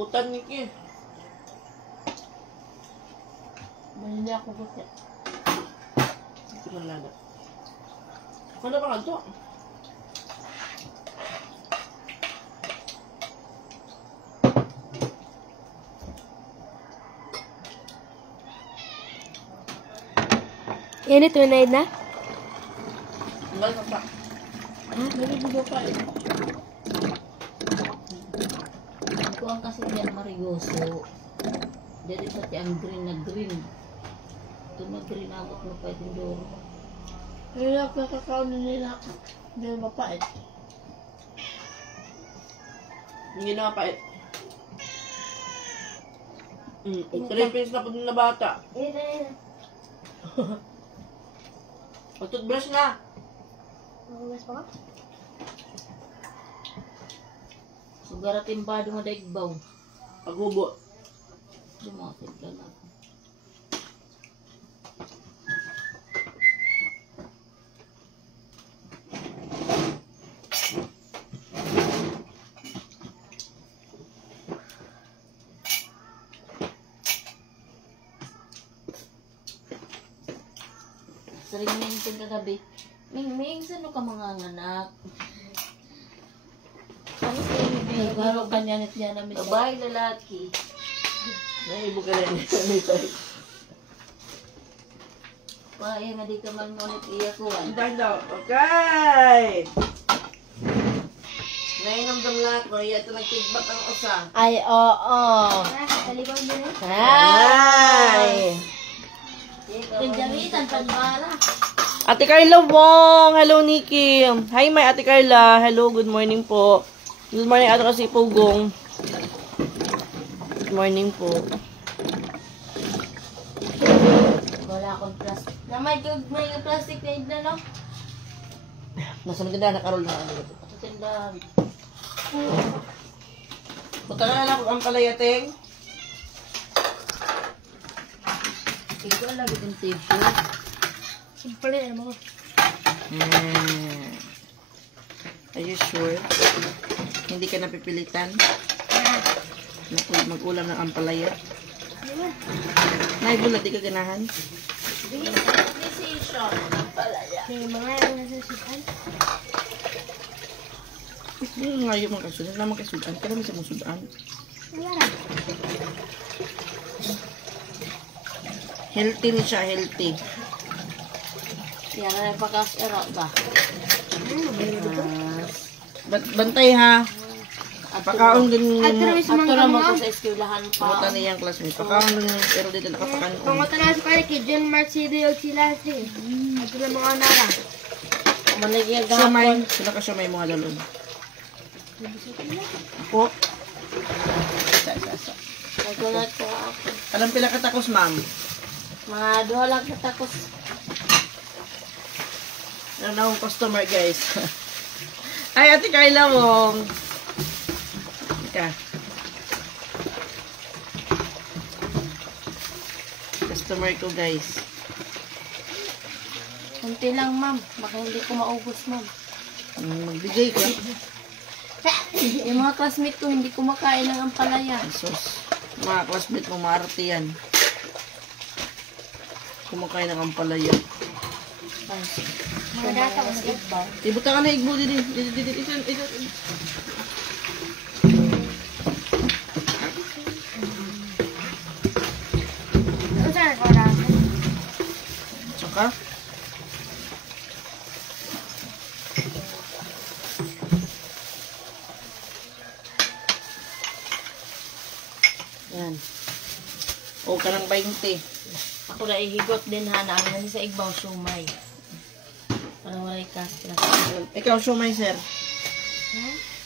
Utan ni Ki. Hindi ako gusto. Ito na lada. Ano ba nga ito? Yan ito na na? Enggak pa. Meron video pa eh. Kuha kasi yan marigoso. Dito pati ang green na green. Ito na green abot mo pa itong duro. Kaya kakakaon nila. Hindi mapait. Hindi na mapait. Trippings na po na bata. O, toothbrush na. Magugas pa ka? Sugara timbado nga daigbaw. Paghubo. Dumakit ka na. Saring mention kagabi. Ming, saan ka mga anak? Ano kayo bibigyan? Nagharap ka niya niya namin siya. Babae, lalaki. Naibo ka rin. Kaya nga di ka man ngunit iyakuan. Ang daw. Okay. Nainomdam lahat mo. Ito nagtigbak ang usa. Ay, oo. Talibang din eh. Ay. Pinjamitan, panbala. Ate Carla Wong. Hello, Nikki. Hi, my Ate Carla. Hello, good morning po. Good morning, Ate kasi Pugong. Good morning po. Wala akong plastic. Na may plastic na yun na, no? Nasa maganda na karol na ano. Sa tindahan. Punta na lang ang palayating. Ikaw lagi yung table. Simple yan mo. Are you sure? Hindi ka napipilitan? Mag-ulam ng ampalaya? Naibulat, di ka ganahan? Decision. Palaya. May mga nasasukan. Ngayon mga kasudan. Naman kasudan. Kaya naman sa mong sudan. Wala na. Healthy ni siya, healthy. Yan na nagpakas-era ba? Bantay ha. Pakaon din At mo. pero Ato naman ko sa eskwelahan pa. Pumunta niya ang classmate. Pakaon din mo. Pero dito nakapakan. Pangutan na sa kanya kay John Mark Sido yung sila si. At sila mga nara. Malagyan Sumay. gahapon. Sila ka sumay mga dalon. Ako. Sa. Nagulat ko ako. Alam pila katakos, ma'am. Mga duha lang katakos. Ano na akong customer, guys. Ay, Ate Carla Wong. Ika. Customer ko, guys. Kunti lang, ma'am. Baka hindi ko maubos, ma'am. Magbigay ka. Yung mga classmate ko, hindi kumakain ng ampalaya. Sos. Mga classmate mo, maarte yan. Kumakain ng ampalaya. Ay, Mga data ko sa iba. Ibuta ka na igbo dito. Dito. Ano saan ako na? Tsaka. Yan. O ka ng 20. Ako na ihigot din, hana. Ang sa igbaw, sumay. Parang walay kastra. Ikaw, shumay, sir.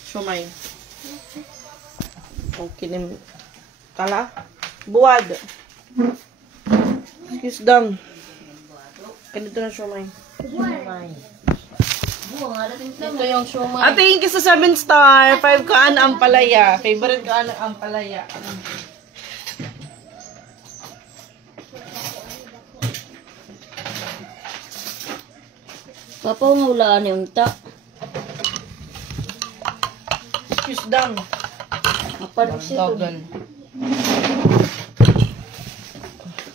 Shumay. Okay, tala. Buwad. Excuse them. Ganito na shumay. Sumay. Buwa nga dating ito yung sumay. Ate, thank you sa 7 star. 5 kaan ang palaya. Favorite kaan ang palaya. Papaw nga ulaan yung ta. Excuse them. Kapag siya to. Dogan.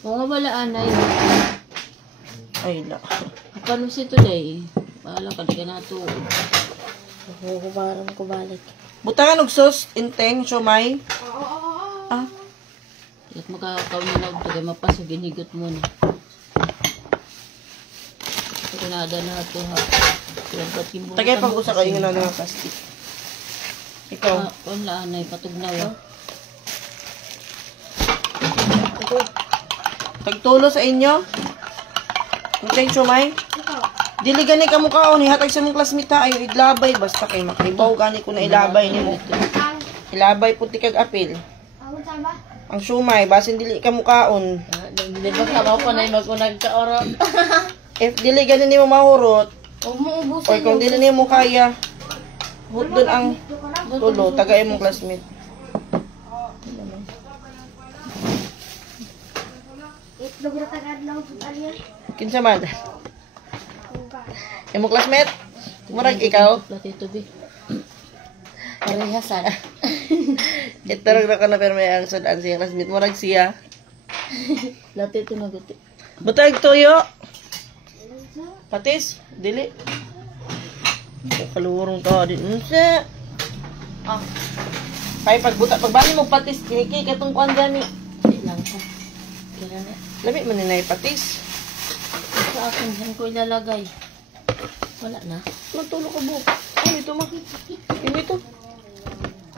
Mga walaan na yun. Ay, la. Kapag siya today. Bahala ka, di ka na ito. Huhubaran ko balik. Butangan og sos, inteng, shumay. Ah, At makakakaw na ito kaya mapasok, ginigot mo na. Pinada na ito ha. tagay pag-usa kayo nga ng plastic. Ikaw. Wala na, patugnaw ya. Tagtulo sa inyo. Inteng, shumay. Dili gani ka mukhaon, ihatag sa mong classmate ha. Ayaw iglabay, basta kay makibaw gani ko na ilabay ni mo. Ilabay puti kag apil. Ako saan ba? Ang shumay, basin dili ka mukhaon. Di ba ka mo pa na yung mag-unag ka oron? If dili ganin mo mahurot, Umuubusan or kung dili mo kaya, doon ang tulo, tagay mong classmate. Itlog na tagad lang sa alyan. Kinsa man? Imong classmate? Murag ikaw? Lati tubig. Parehasan. Itarog na ka na pero may ang sudan siya classmate. Murag siya. Lati tumaguti. Butag tuyo. Patis, dili. Kalurong to din. Unsa? Ah. Kay pagbali mo patis, kiniki katong kuan gani. Ilang ko. Kailan na. Labi man ninay patis. Sa akin, saan ko ilalagay? Wala na. Magtulo ka buhok. Ano ito ma? Ano ito?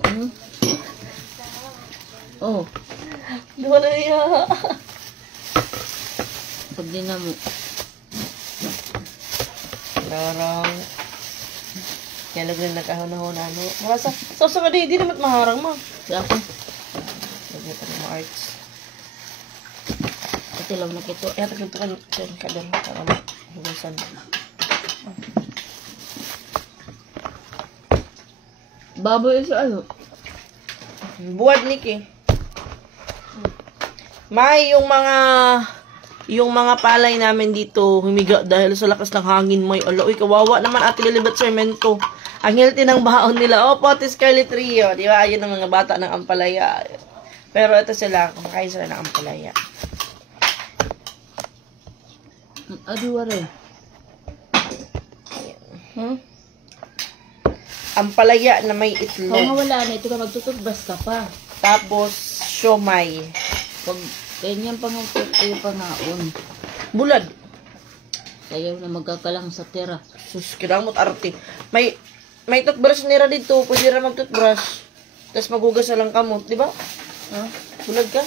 Hmm? Oh, Duha na niya. pag di na mo. Larang. Yan lang na nagkahuna-huna. No? Marasa. So ka di naman maharang mo. Sa akin, Lagyan pa ng mga arts. ito lang nakito. Eh, tagal ka dyan kadal. Para mahugasan. Baboy sa ano? Buwad, Nikki. May yung mga palay namin dito humiga dahil sa lakas ng hangin. May aloy, kawawa naman ate lilibat semento. Ang healthy ng baon nila. Oh, Pote Scarlet Rio. Di ba? Ayun ang mga bata ng ampalaya. Pero ito sila, kumakain sila ng ampalaya. Adiwa rin. Hmm? Ampalaya na may Kung itlog. wala na, ito ka magtutubas ka pa. Tapos, siomay. Pag ganyan pangutot, kayo pangaon. Bulad. Sayaw na magkakalang sa tira. Sus, kinamot arte. May toothbrush nila dito. Pwede rin mag-toothbrush. Tapos magugas na lang kamot. Di ba? Huh? Bulad ka?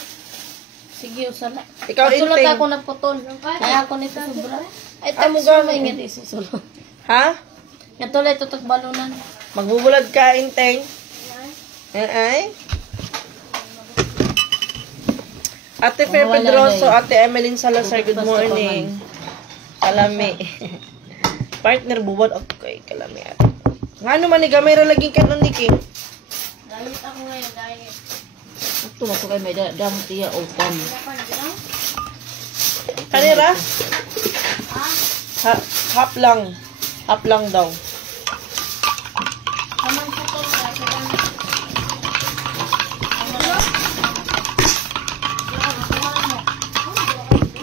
Sige, usala. Ikaw, Sulot Inteng. ako nagputol. Kaya ako nito sobra. Ay, Amo tapos gano'n. may nga di susulot. Ha? Natulay tutok balunan. Magbubulad ka, Inteng? Ay? Ate Fair Wala Pedroso, na Ate Emeline Salazar, good Basta morning. Kalami. Partner buwad. Okay, kalami. Nga naman ni Gamera laging ka nun, Niki. Diet ako ngayon, diet. Ito ako kay may damot iya o tam. Kanira? Hap lang. Hap lang daw. Naman sa to, sa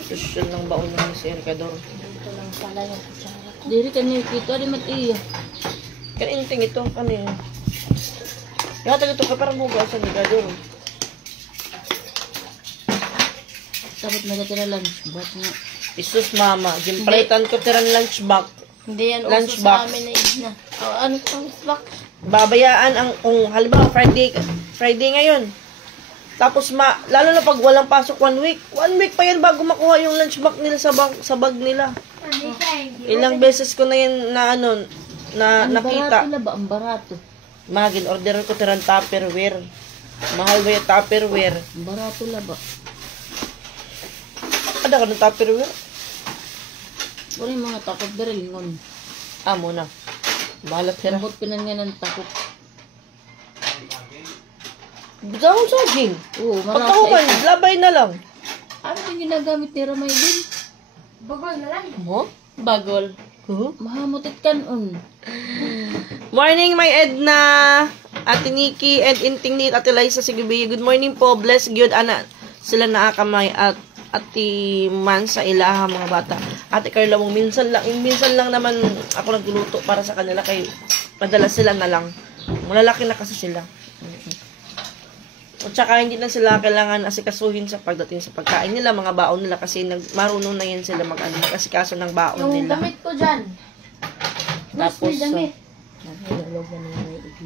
Social ng baon ng si Ericador. Ito lang pala yung kutsara ko. Diri ka niyo kito, di mat iya. Kaninting ito, kanina. Yata ito ka parang hugasan ni Ericador. Sabot magatira lang. Ba't nga? Isus mama, gimpalitan ko tiran lunch box. Hindi yan Lunch uso sa box. amin na igna. O, ano pang box? Babayaan ang kung halimbawa Friday ngayon. Tapos lalo na pag walang pasok 1 week. 1 week pa yan bago makuha yung lunch box nila sa bag nila. Ilang beses ko na yan na Ang nakita. barato na ba? Ang barato. Magin order ko tiran Tupperware. Mahal ba yung Tupperware? Ang barato na ba? Ada ka ng Tupperware? Wala yung mga takot berelingon. Muna. Bahala tira. Lambot pinan nga ng takot. Dahon saging. Oo, Pagkahuman, marasa. labay na lang. Ano yung ginagamit ni Ramay din? Bagol na lang. Mo? Bagol. Mahamutit kanon. Morning, my Edna, Ate Nikki, and Inting ni Ate Liza Sigubia. Good morning po. Bless good, ana. Sila naakamay at Ati Man sa ilaha mga bata. Ate Carla mong minsan lang naman ako nagluluto para sa kanila kay madalas sila na lang. Malalaki na kasi sila. At saka hindi na sila kailangan asikasuhin sa pagdating sa pagkain nila, mga baon nila kasi marunong na yan sila mag-asikaso ng baon Yung nila. damit ko dyan. Tapos, damit.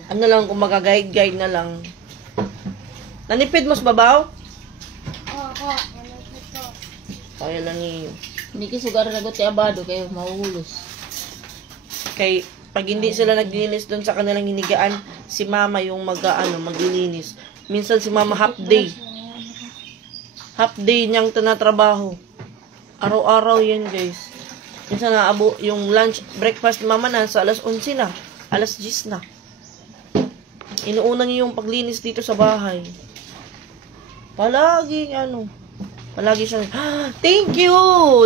ano lang, kung magaguide-guide na lang. Nanipid mo sa babaw? Oo. Kaya lang niyo. Hindi kisugar na gote abado kayo mahuhulos. Kay pag hindi sila naglilinis doon sa kanilang hinigaan, si mama yung maglilinis. Minsan si mama half day. Half day niyang tinatrabaho. Araw-araw yan, guys. Minsan na yung lunch, breakfast ni mama na sa alas 11 na. Alas 10 na. Inuuna niyo yung paglinis dito sa bahay. Palagi siya. Thank you!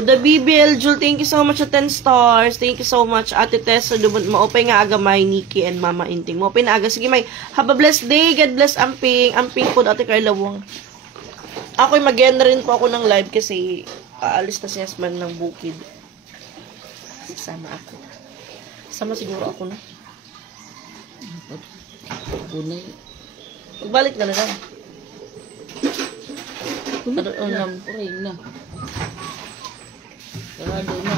The BBL Jul, thank you so much sa 10 stars. Thank you so much. Ate Tessa, maopay nga aga may Nikki and Mama Inting. Maopay na aga. Sige, may have a blessed day. God bless Amping. Amping po, Ate Carla Wong. Ako'y mag-end rin po ako ng live kasi aalis na si Yasman ng bukid. Sama ako. Sama siguro ako, no? Bunay. Pagbalik na lang. Uray na. Sarado na.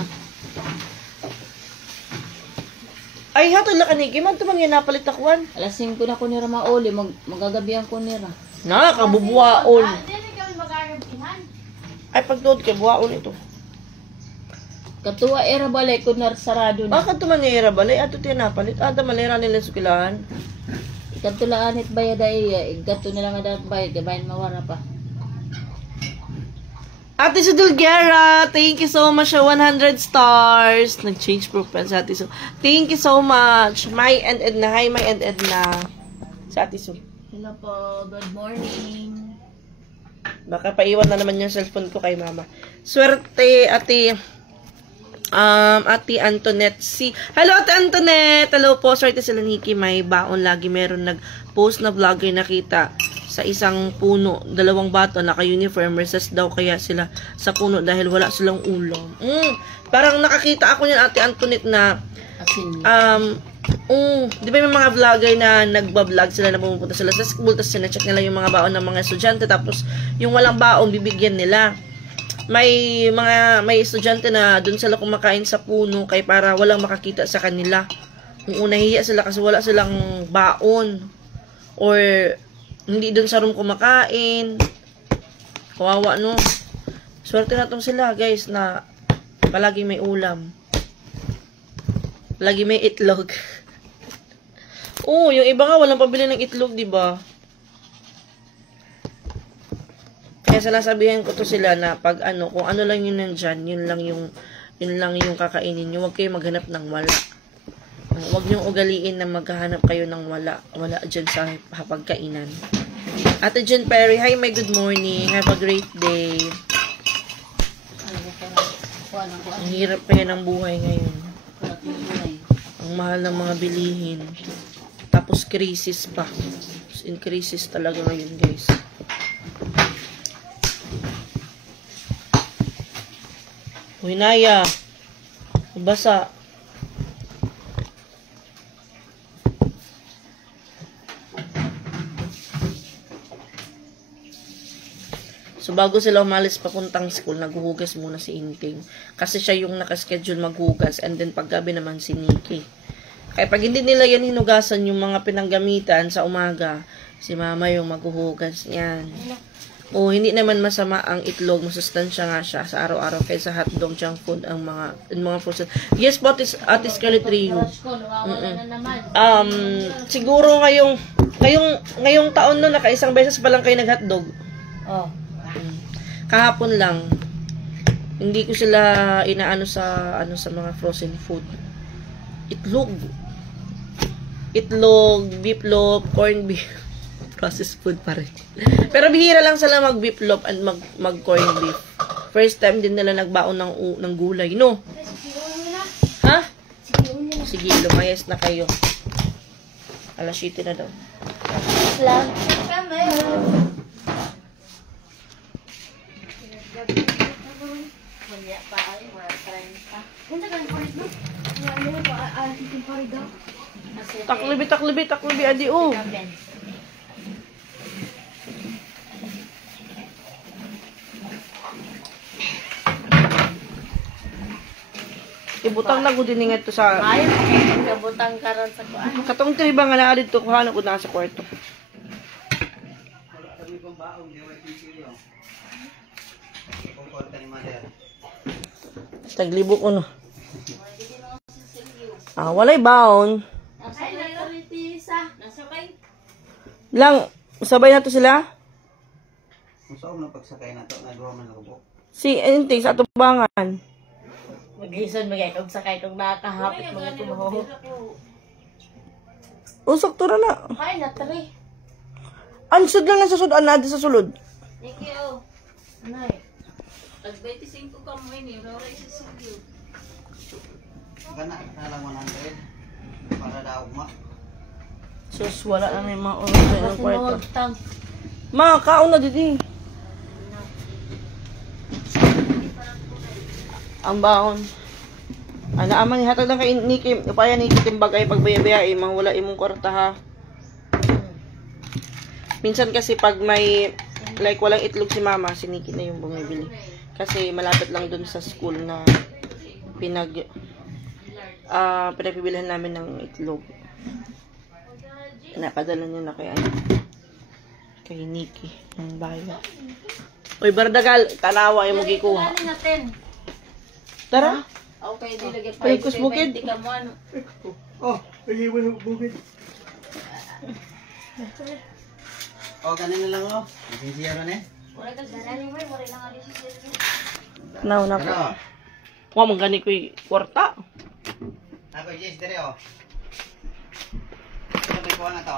Ay, hatol na kanigi. Magtumang yan napalit akuan. Alas 5 na ko nira mauli. Magagabihan ko nira. Nakakabubuaon. Ay, pagtuod kay buwaon ito. Katuwa era balay ko na sarado na. Bakit tumanira balay? Ato tiyan napalit. Ada malera nila sukilahan. Ikatulaan it bayad ay. Igato nila nga dapat bayad. Gabayan mawara pa. Ate Sudulgera, thank you so much sa 100 stars. Nag-change profile sa Ate Su. Thank you so much. May and Edna. Hi, May and Edna. Sa Ate Su. Hello po. Good morning. Baka paiwan na naman yung cellphone ko kay mama. Swerte, Ate Antoinette. Hello, Ate Antoinette. Hello po. Swerte sila Nikki. May baon lagi. Meron nag-post na vlogger nakita sa isang puno, 2 bato naka-uniform recess daw kaya sila sa puno dahil wala silang ulam. Parang nakakita ako niyan Ate Antoinette na di ba may mga vlogger na nagba-vlog sila na pumupunta sila sa school tapos sina-check nila yung mga baon ng mga estudyante tapos yung walang baon bibigyan nila. May estudyante na doon sila kumakain sa puno kay para walang makakita sa kanila. Kung nahihiya sila kasi wala silang baon or hindi doon sa room kumakain. Kawawa, no? Swerte na tong sila, guys, na palagi may ulam. Palagi may itlog. Yung iba nga walang pabili ng itlog, di ba? Kaya sinasabihan ko to sila na pag kung ano lang yun nandyan, yun lang yung kakainin nyo. Huwag kayo maghanap ng wala. Huwag niyong ugaliin na maghahanap kayo ng wala dyan sa hapagkainan. Ate Jen Perry, hi, my good morning. Have a great day. Ang hirap kaya ng buhay ngayon. Ang mahal ng mga bilihin. Tapos crisis pa. In crisis talaga ngayon, guys. Uy, Naya. Basa. So, bago sila umalis papuntang school, naghuhugas muna si Inting. Kasi siya yung nakaschedule maghugas. And then, paggabi naman si Nikki. Kaya pag hindi nila yan hinugasan yung mga pinanggamitan sa umaga, si Mama yung maghuhugas yan. Hindi naman masama ang itlog. Masustansya nga siya sa araw-araw kaysa hotdog, junk food, ang mga frozen. Yes po, Ate Scarlett Rio. Siguro ngayong taon no, nakaisang beses pa lang kayo nag-hotdog. Kahapon lang. Hindi ko sila inaano sa mga frozen food. Itlog, beef loaf, corned beef. Processed food pa rin. Pero bihira lang sila mag-beef loaf and mag-corned beef. First time din nila nagbaon ng gulay, no? Ha? Sige, lumayas na kayo. Alas 7 na daw. Lang. Taklibi, adi, Ibutang na ko din nga to sa... Ay, kabutang karon sa kuan. Katong triba nga naa dito, kuhanan ko na sa kwarto. Sabi kong baong, di ba sisili yun? Kung konta ni Mother. Taglibo ko no. Walay baon. Lang, sabay na to sila? Kung saan na pagsakay na to, nagawa man ako po. Si Inting sa atubangan. Mag-ison, mag-ikog sa kahit kung nakakahapit mga kumaho. Usok to na. Ay, natari. Ansud lang na sa sud, anad sa sulod. Niki, oh. Anay. Tag 25 ka mo ini, wala isa sigyo. Gana na lang 100 para daw ma. Sus, wala na may mga oras sa ilang kwarto. Tang. Ma, kaon na didi. Ang baon. Ana aman hatag lang kay Niki, upaya Niki timbag ay pagbaya-baya ay wala imong kwarta ha. Minsan kasi pag may like walang itlog si mama, si Niki na yung bumibili. Kasi malapit lang dun sa school na pinagbibilhan namin ng itlog. Napadala niya na kay Niki ng bayo. Uy, bardagal, tanawa yung magikuha. Ano natin? Tara. Okay, dilagay Ay, kusbukid. Hindi ka mo ano. Oh, ihiwan ng bukid. Oh, kanina lang oh. Sincere ron eh. Wala ka sarali mo, wala lang ali si Sir. Now na po. Ano? Wa man gani ko'y kwarta. Ako yes dire oh. Ano ba kuha nga to?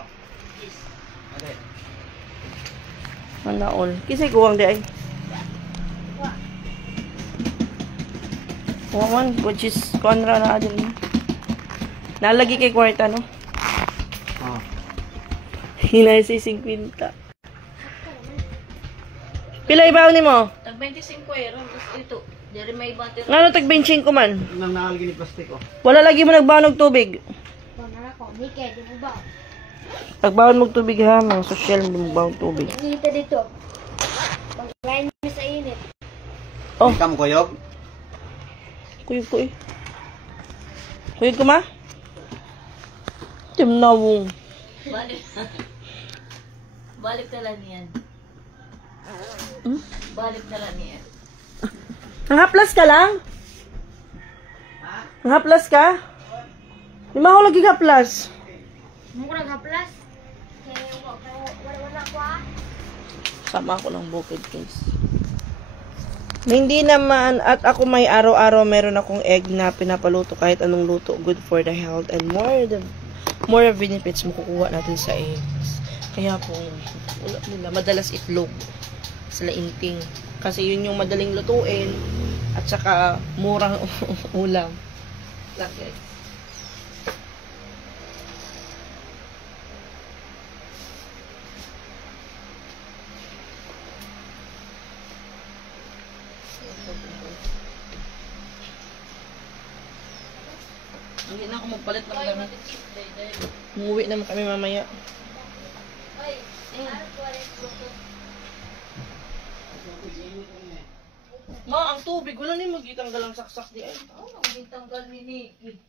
Yes. Okay. Manaol. Kisay kuwang di ay. Wa man, which is konra na din. Nalagi kay kwarta no. Oh. Hinay si 50. Pila ibaw nimo? Tag 25 euro, tapos ito. Dari may battery. Ngano tag 25 ko man? Nang nakalagay ni plastic oh. Wala lagi mo nagbanog tubig. Pamana ko, Mike, di mo ba? Pagbaon mo tubig ha, mga social mo magbaon tubig. Kita dito. Pag-line mo sa init. Oh. Kamu koyog? Kuyog ko eh. Kuyog ko ma? Timnawong. Balik. Balik tala niyan. Balik tala niyan. Nanghaplas ka lang? Nanghaplas ka? Di mo ako lagi haplas. Mo ko naghaplas. Kaya wala ko ah. Sama ako ng bukid guys. Hindi naman, at ako may araw-araw meron akong egg na pinapaluto kahit anong luto. Good for the health and more benefits makukuha natin sa eggs. Kaya po, wala nila, madalas itlog sa lainting. Kasi yun yung madaling lutuin at saka murang ulam. Lang guys. Hindi na ako magpalit ng damit. Umuwi naman kami mamaya. Ma, ang tubig. Wala na yung magitanggal ang saksak di ay. Oh, ang tanggal ni Nikki.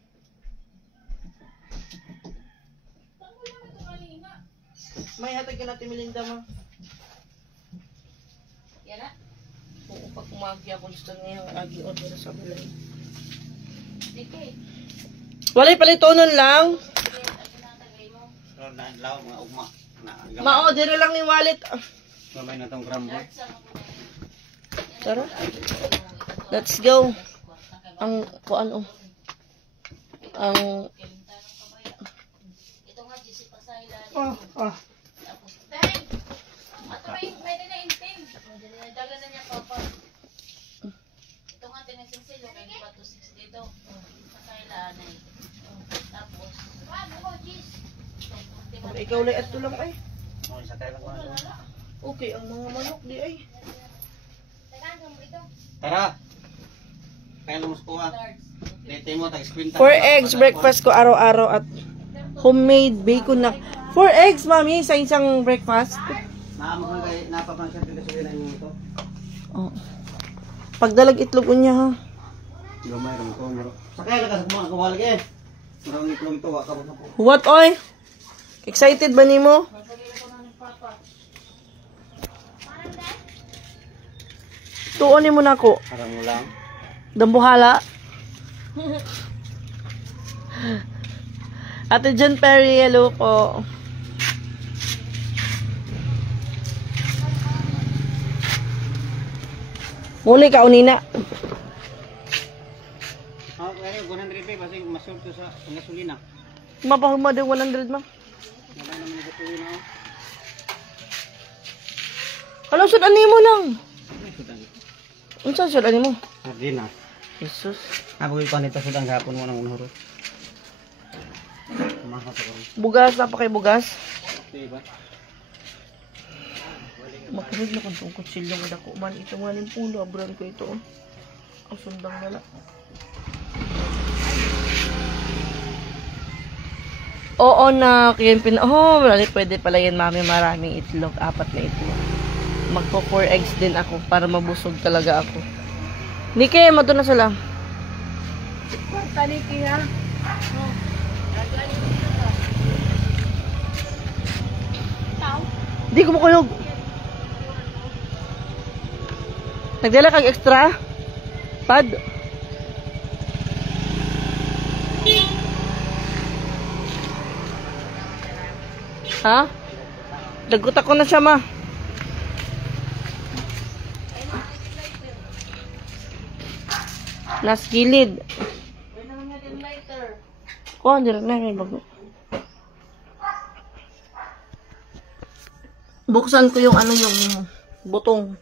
May hatag ka natin Melinda ma. Yan na. Oo, pag umagi ako gusto niya yung agi order sa balay. Nikki. Walay palitonon lang. Pero na law mga ugma. Ma-order lang ni wallet. Ah, Gamay na tong grambol. tara. Let's go. Ang kuan oh. Ang Ito nga, Jesse pa sa ilan. Ah. Tapos, bang! Ato pwede na intim. Dagan na niya papa. Ito nga, tinagsisilo. Kaya di ba 260 dito? Sa ilan ay. Tapos, ikaw lay at tulang ay. Oh, isa tayo lang ko. Okay, ang mga manok di ay. Tara. Kaya lumus ko ah. Dito mo tag screen 4 eggs breakfast ko araw-araw at homemade bacon na. 4 eggs, mami, sa isang breakfast. Naamo ko kay napapansya dito sa ilan ito. Oh. Pagdalag itlog niya ha. Gamay ron ko maro. Sakay lang ka mga kawal ge. Marang itlog to ka mo. What oy? Excited ba nimo? Tuonin mo na ako. Parang ulang. Dambuhala. Ate John Perry, hello po. Muli ka, unina. Tayo, 100 pa, kasi masyur to sa gasolina. Mapahuma din 100 ma. Wala naman yung gasolina. Alam, sud ani mo lang. Sudan. Unsa sud ani mo? Sardinas. Jesus. Ako yung panita sudan gapon mo nang unhurot. Mahal ako. Bugas na pa kay bugas. Diba? Makinig na kung tungkol silyong dako man. Ito nga limpulo. Abran ko ito. Oh. Ang sundang wala. Oo na. Kaya yung pwede pala yan mami. Maraming itlog. 4 na itlog. Magpo 4 eggs din ako para mabusog talaga ako. Nike, mato na sila. Kwarta Niki ha. Di ko makuyog. Nagdala kag extra? Pad? Ha? Dagot ako na siya ma. Nas gilid. Kuha, hindi rin na yung bago. Buksan ko yung yung butong.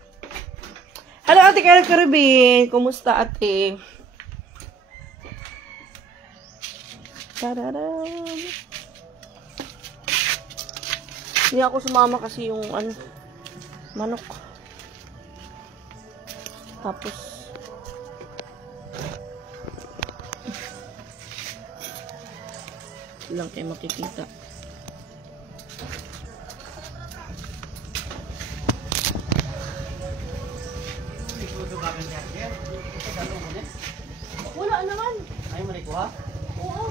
Hello, Ate Caribbean. Kumusta, ate? Tararam. Hindi ako sumama kasi yung manok. Tapos, lang kayo makikita. Wala naman. Ayaw mo rin kuha? Oo.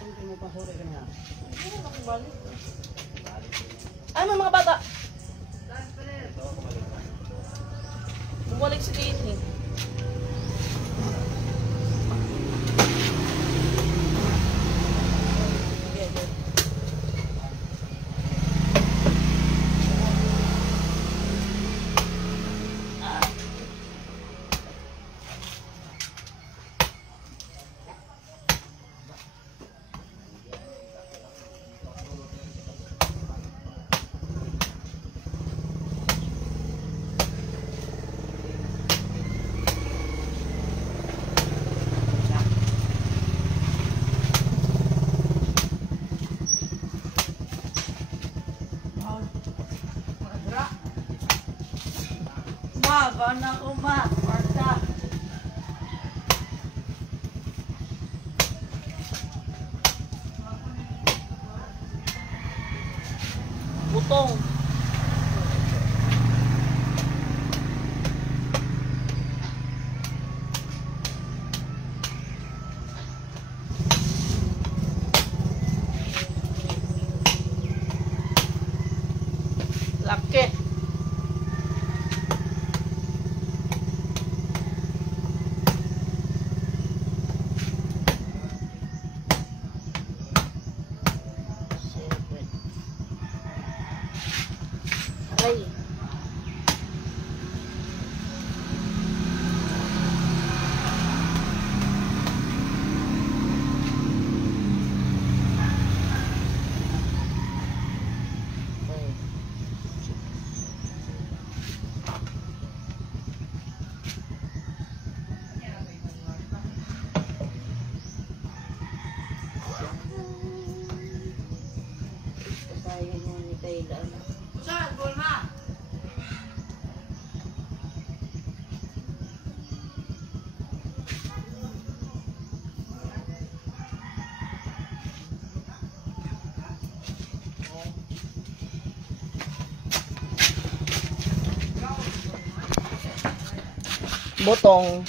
Hindi mo pa sore ka niya. Ano mga bata? Bumalik si Disney. Gana ko ma, Marta. Butong. Laki. Aray. Sayang mo ni Kayla. Botong.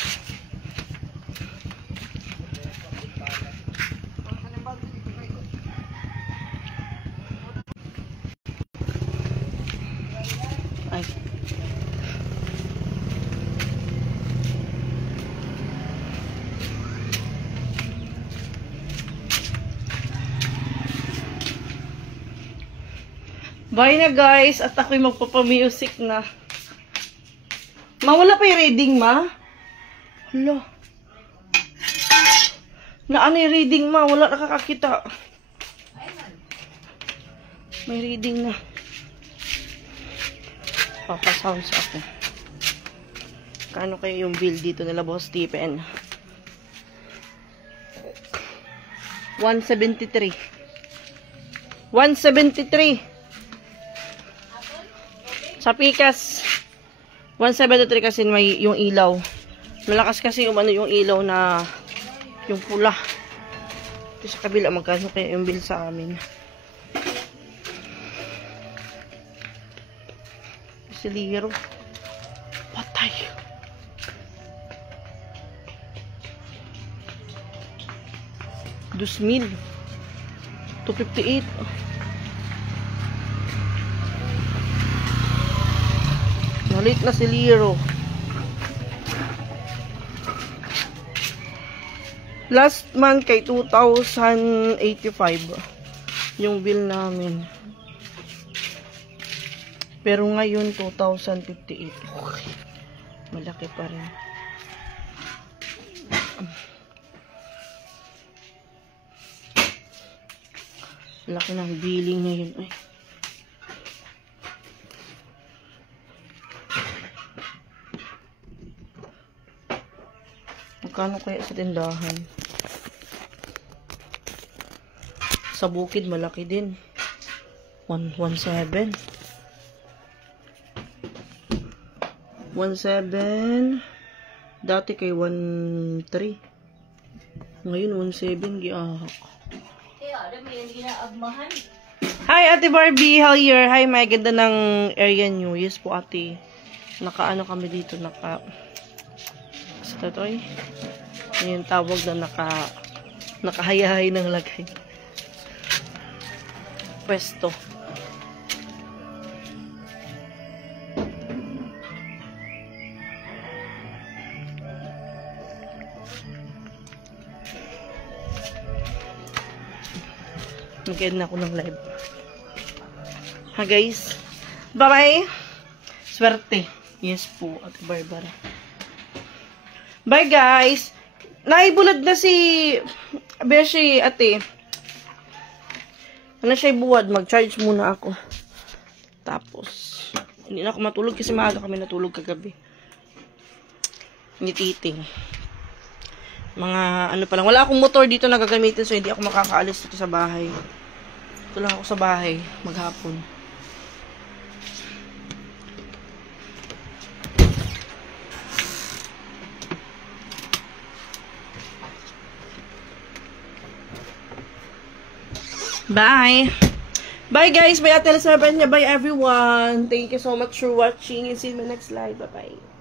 Ay. Bye na guys, at ako'y magpapamusic na. Mawala pa yung reading, ma? Hala. Na ano yung reading ma? Wala nakakakita. May reading na. Papasounds ako. Kano kayo yung bill dito nila Boss Stephen? 173. 173. Sa Pikas. 173 kasi may yung ilaw. Malakas kasi yung ano yung ilaw na yung pula. Ito sa kabila magkano kaya yung bill sa amin. Siliro. Patay. $2,000. 258. Nalit na si Liro. Last month kay 2,085 yung bill namin. Pero ngayon 2,058. Okay. Malaki pa rin. Laki ng billing ngayon. Ay. Magkano kaya sa tindahan? Sa bukid malaki din. 117. 1.7. Dati kay 1.3. Ngayon 1.7 giahak. Hi Ate Barbie, how are you? Hi, may ganda ng area nyo. Yes po ate. Naka-ano kami dito, sa tatoy. Yung tawag na nakahayahay ng lagay. Pwesto. Mag-end na ako ng live. Ha guys. Bye-bye. Swerte. Yes po, Ate Barbara. Bye guys. Naibulad na si Beshi, ate. Ano siya buwad? Mag-charge muna ako. Tapos, hindi na ako matulog kasi maaga kami natulog kagabi. Ni Titing. Mga ano pa lang. Wala akong motor dito na gagamitin so hindi ako makakaalis dito sa bahay. Ito lang ako sa bahay maghapon. Bye! Bye guys! Bye Ate Elizabeth! Bye everyone! Thank you so much for watching and see you in my next live. Bye-bye!